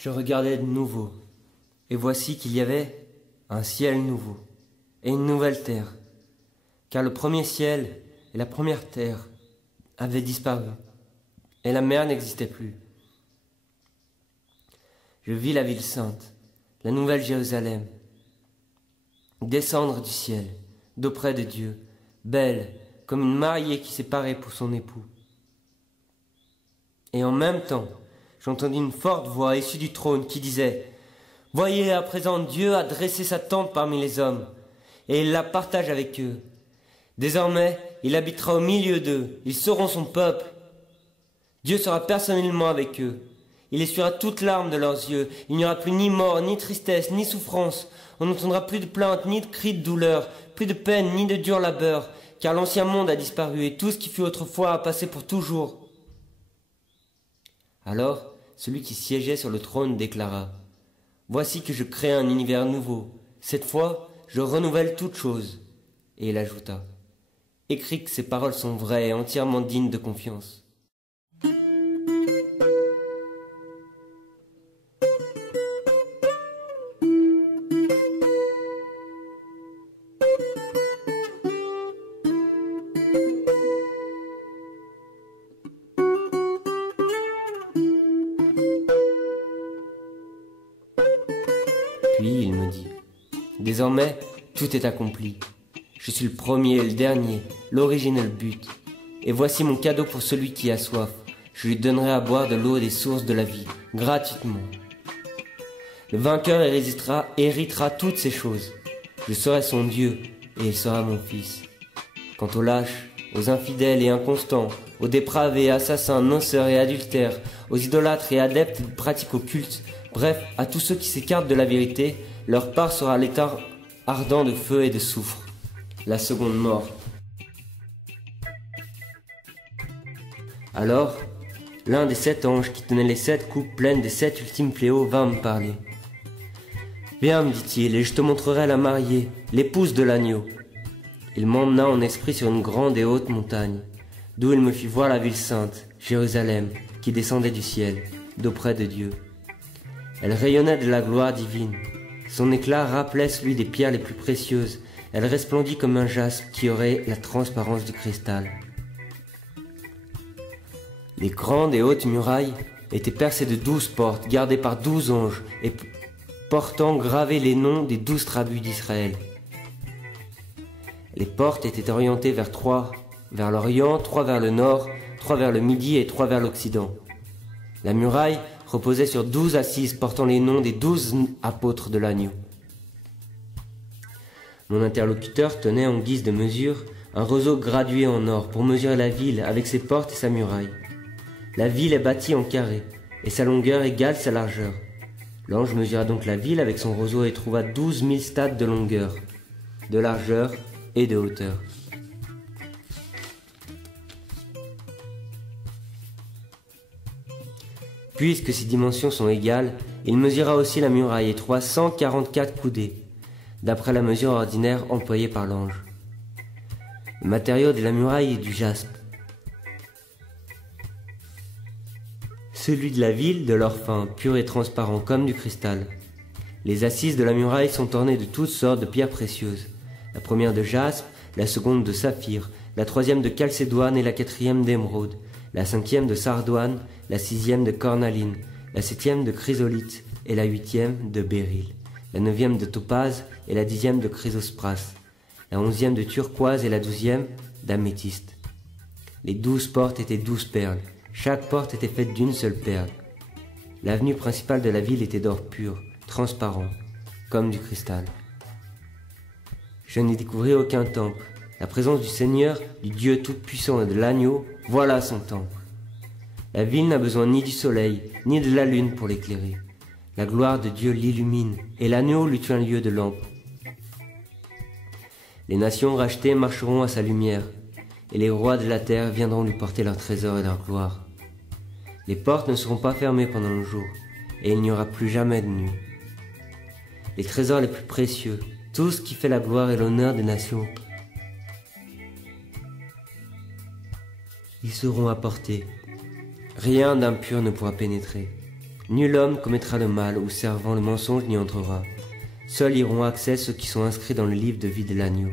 Je regardais de nouveau, et voici qu'il y avait un ciel nouveau et une nouvelle terre, car le premier ciel et la première terre avaient disparu, et la mer n'existait plus. je vis la ville sainte, la nouvelle Jérusalem, descendre du ciel, d'auprès de Dieu, belle comme une mariée qui s'est parée pour son époux. Et en même temps, j'entendis une forte voix issue du trône qui disait « Voyez, à présent Dieu a dressé sa tente parmi les hommes, et il la partage avec eux. Désormais, il habitera au milieu d'eux, ils seront son peuple. Dieu sera personnellement avec eux. Il essuiera toutes larmes de leurs yeux. Il n'y aura plus ni mort, ni tristesse, ni souffrance. On n'entendra plus de plaintes, ni de cris de douleur, plus de peine, ni de dur labeur, car l'ancien monde a disparu et tout ce qui fut autrefois a passé pour toujours. » Alors, celui qui siégeait sur le trône déclara « Voici que je crée un univers nouveau. Cette fois, je renouvelle toutes choses. » Et il ajouta « Écris que ces paroles sont vraies et entièrement dignes de confiance. » Puis il me dit « Désormais, tout est accompli. Je suis le premier et le dernier, l'origine et le but. Et voici mon cadeau pour celui qui a soif. Je lui donnerai à boire de l'eau des sources de la vie, gratuitement. Le vainqueur héritera toutes ces choses. Je serai son Dieu, et il sera mon fils. Quant aux lâches, aux infidèles et inconstants, aux dépravés, assassins, noceurs et adultères, aux idolâtres et adeptes de pratiques occultes, bref, à tous ceux qui s'écartent de la vérité, leur part sera l'état ardent de feu et de soufre, la seconde mort. Alors, l'un des 7 anges qui tenait les 7 coupes pleines des 7 ultimes fléaux vint me parler. « Viens, me dit-il, et je te montrerai la mariée, l'épouse de l'agneau. » Il m'emmena en esprit sur une grande et haute montagne, d'où il me fit voir la ville sainte, Jérusalem, qui descendait du ciel, d'auprès de Dieu. Elle rayonnait de la gloire divine. Son éclat rappelait celui des pierres les plus précieuses. Elle resplendit comme un jaspe qui aurait la transparence du cristal. Les grandes et hautes murailles étaient percées de 12 portes, gardées par 12 anges, et portant gravés les noms des 12 tribus d'Israël. Les portes étaient orientées vers 3 vers l'Orient, 3 vers le Nord, 3 vers le Midi et 3 vers l'Occident. La muraille reposait sur 12 assises portant les noms des 12 apôtres de l'agneau. Mon interlocuteur tenait en guise de mesure un roseau gradué en or pour mesurer la ville avec ses portes et sa muraille. La ville est bâtie en carré et sa longueur égale sa largeur. L'ange mesura donc la ville avec son roseau et trouva 12 000 stades de longueur, de largeur et de hauteur. Puisque ces dimensions sont égales, il mesura aussi la muraille et trouva 144 coudées, d'après la mesure ordinaire employée par l'ange. Le matériau de la muraille est du jaspe. Celui de la ville de l'or fin, pur et transparent comme du cristal. Les assises de la muraille sont ornées de toutes sortes de pierres précieuses. La première de jaspe, la seconde de saphir, la troisième de chalcédoine et la quatrième d'émeraude, la cinquième de sardoine, la sixième de cornaline, la septième de chrysolite et la huitième de béryl, la neuvième de topaze et la 10e de chrysospras, la 11e de turquoise et la 12e d'améthyste. Les 12 portes étaient 12 perles, chaque porte était faite d'une seule perle. L'avenue principale de la ville était d'or pur, transparent, comme du cristal. Je n'y découvris aucun temple. La présence du Seigneur, du Dieu tout-puissant et de l'agneau, voilà son temple. La ville n'a besoin ni du soleil, ni de la lune pour l'éclairer. La gloire de Dieu l'illumine, et l'agneau lui tient lieu de lampe. Les nations rachetées marcheront à sa lumière, et les rois de la terre viendront lui porter leurs trésors et leur gloire. Les portes ne seront pas fermées pendant le jour, et il n'y aura plus jamais de nuit. Les trésors les plus précieux, tout ce qui fait la gloire et l'honneur des nations, ils seront apportés. Rien d'impur ne pourra pénétrer. Nul homme commettra le mal ou servant le mensonge n'y entrera. Seuls iront accès ceux qui sont inscrits dans le livre de vie de l'agneau.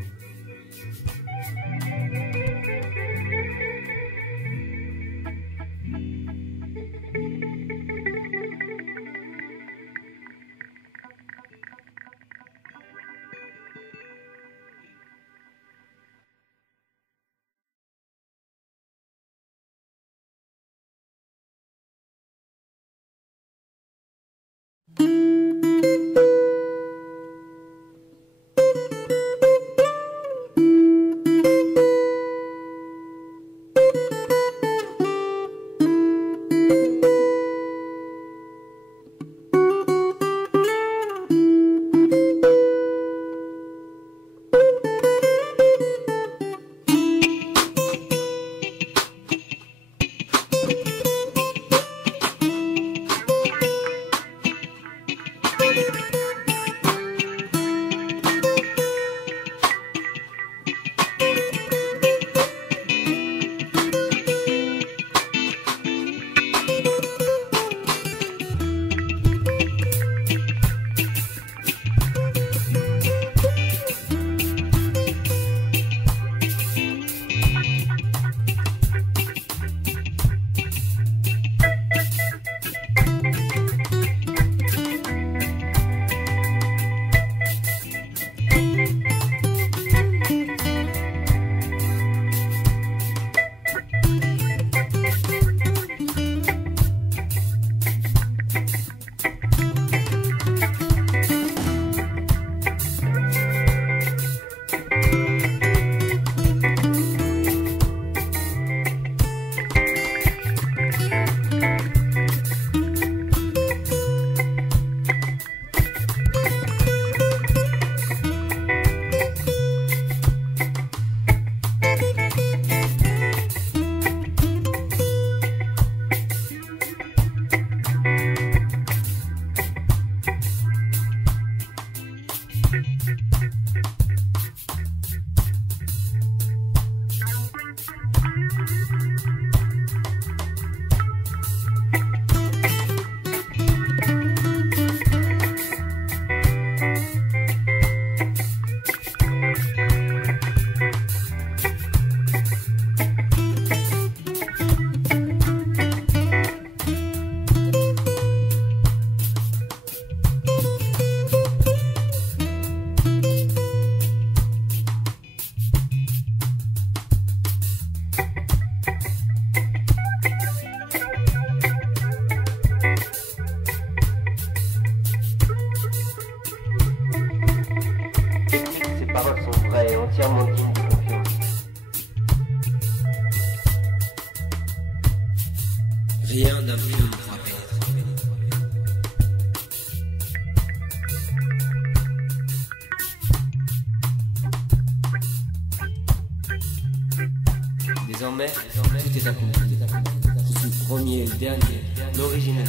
Rien d'impur ne pourra pénétrer. Désormais, tout est accompli. Je suis le premier et le dernier, l'original.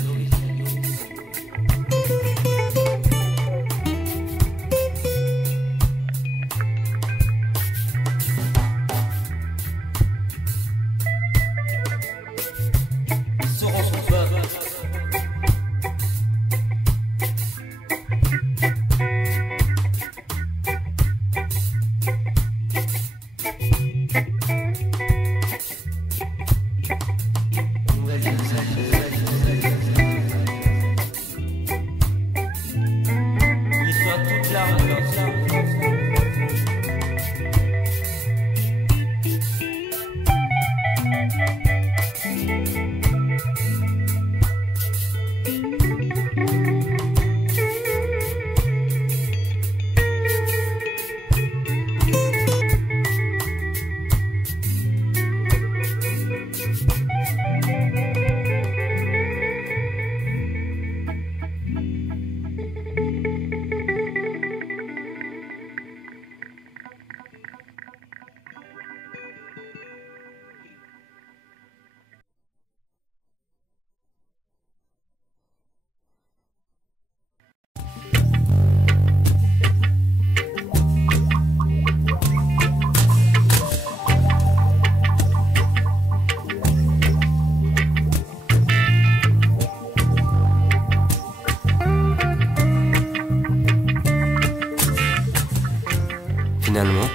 Finalement,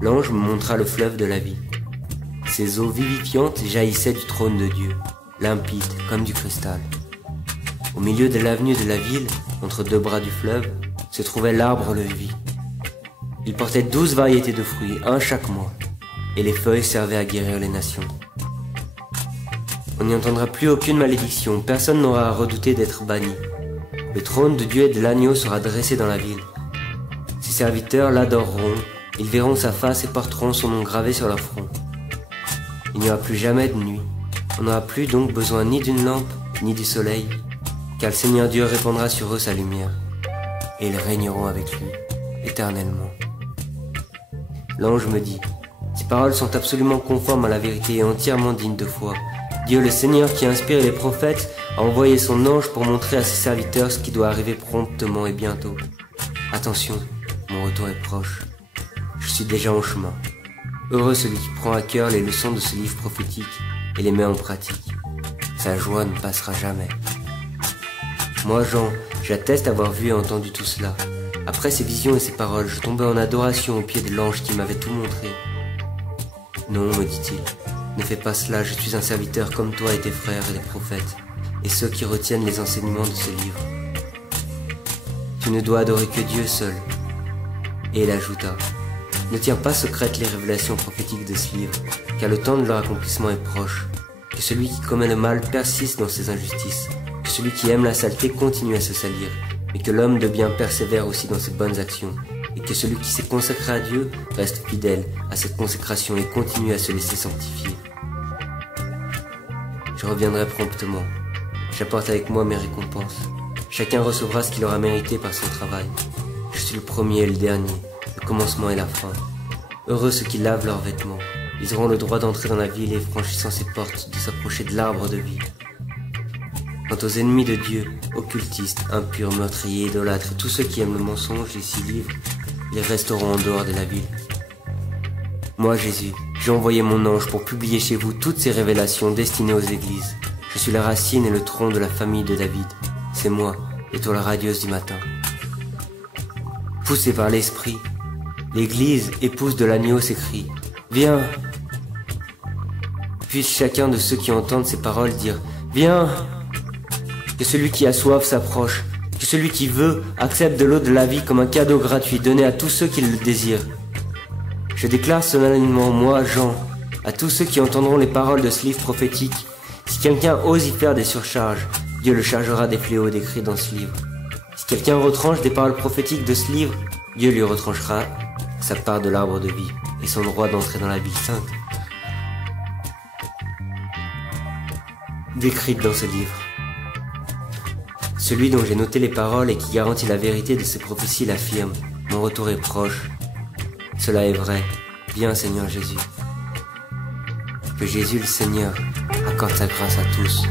l'ange me montra le fleuve de la vie. Ses eaux vivifiantes jaillissaient du trône de Dieu, limpides comme du cristal. Au milieu de l'avenue de la ville, entre deux bras du fleuve, se trouvait l'arbre de vie. Il portait 12 variétés de fruits, un chaque mois, et les feuilles servaient à guérir les nations. On n'y entendra plus aucune malédiction, personne n'aura à redouter d'être banni. Le trône de Dieu et de l'agneau sera dressé dans la ville. Ses serviteurs l'adoreront, ils verront sa face et porteront son nom gravé sur leur front. Il n'y aura plus jamais de nuit, on n'aura plus donc besoin ni d'une lampe, ni du soleil, car le Seigneur Dieu répandra sur eux sa lumière, et ils régneront avec lui, éternellement. L'ange me dit, ces paroles sont absolument conformes à la vérité et entièrement dignes de foi. Dieu le Seigneur qui inspire les prophètes a envoyé son ange pour montrer à ses serviteurs ce qui doit arriver promptement et bientôt. Attention, mon retour est proche. Je suis déjà en chemin. Heureux celui qui prend à cœur les leçons de ce livre prophétique et les met en pratique. Sa joie ne passera jamais. Moi, Jean, j'atteste avoir vu et entendu tout cela. Après ces visions et ces paroles, je tombais en adoration aux pieds de l'ange qui m'avait tout montré. Non, me dit-il, ne fais pas cela, je suis un serviteur comme toi et tes frères et les prophètes, et ceux qui retiennent les enseignements de ce livre. Tu ne dois adorer que Dieu seul. Et il ajouta, ne tiens pas secrètes les révélations prophétiques de ce livre, car le temps de leur accomplissement est proche. Que celui qui commet le mal persiste dans ses injustices, que celui qui aime la saleté continue à se salir, mais que l'homme de bien persévère aussi dans ses bonnes actions, et que celui qui s'est consacré à Dieu reste fidèle à cette consécration et continue à se laisser sanctifier. Je reviendrai promptement. J'apporte avec moi mes récompenses. Chacun recevra ce qu'il aura mérité par son travail. Je suis le premier et le dernier, le commencement et la fin. Heureux ceux qui lavent leurs vêtements. Ils auront le droit d'entrer dans la ville et, franchissant ses portes, de s'approcher de l'arbre de vie. Quant aux ennemis de Dieu, occultistes, impurs, meurtriers, idolâtres et tous ceux qui aiment le mensonge et s'y livrent, ils resteront en dehors de la ville. Moi, Jésus, j'ai envoyé mon ange pour publier chez vous toutes ces révélations destinées aux églises. Je suis la racine et le tronc de la famille de David. C'est moi, l'étoile radieuse du matin. Poussé par l'esprit, l'église, épouse de l'agneau, s'écrie « Viens !» Puisse chacun de ceux qui entendent ces paroles dire « Viens !» Que celui qui a soif s'approche, que celui qui veut accepte de l'eau de la vie comme un cadeau gratuit donné à tous ceux qui le désirent. Je déclare solennellement, moi, Jean, à tous ceux qui entendront les paroles de ce livre prophétique, si quelqu'un ose y faire des surcharges, Dieu le chargera des fléaux décrits dans ce livre. Si quelqu'un retranche des paroles prophétiques de ce livre, Dieu lui retranchera sa part de l'arbre de vie et son droit d'entrer dans la ville sainte. décrites dans ce livre. Celui dont j'ai noté les paroles et qui garantit la vérité de ces prophéties l'affirme. Mon retour est proche. Cela est vrai. Viens, Seigneur Jésus. Que Jésus le Seigneur accorde sa grâce à tous.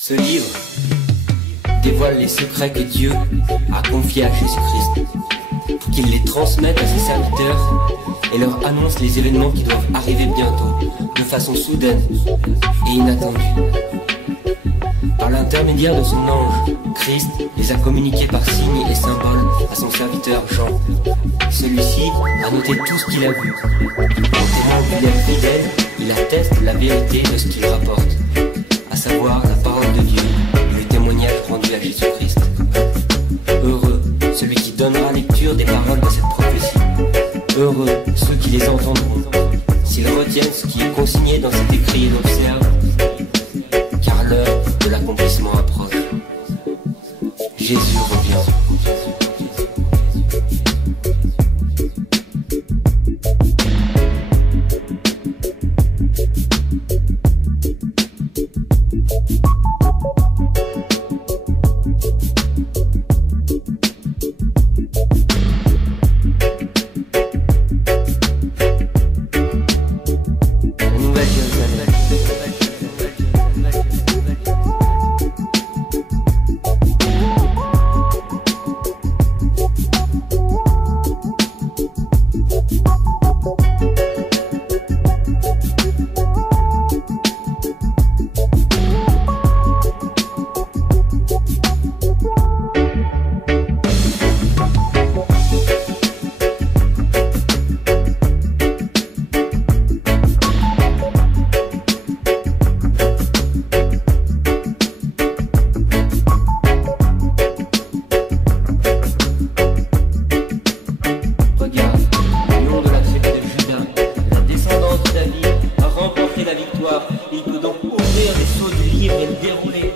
Ce livre dévoile les secrets que Dieu a confiés à Jésus-Christ, pour qu'il les transmette à ses serviteurs et leur annonce les événements qui doivent arriver bientôt, de façon soudaine et inattendue. Par l'intermédiaire de son ange, Christ les a communiqués par signes et symboles à son serviteur Jean. Celui-ci a noté tout ce qu'il a vu. En témoin fidèle, il atteste la vérité de ce qu'il rapporte, à savoir la parole de Dieu et le témoignage rendu à Jésus-Christ. Heureux celui qui donnera lecture des paroles de cette prophétie. Heureux ceux qui les entendront, s'ils retiennent ce qui est consigné dans cet écrit et l'observent, car l'heure de l'accomplissement approche. Jésus revient. Il peut donc ouvrir les sceaux du livre et le dérouler.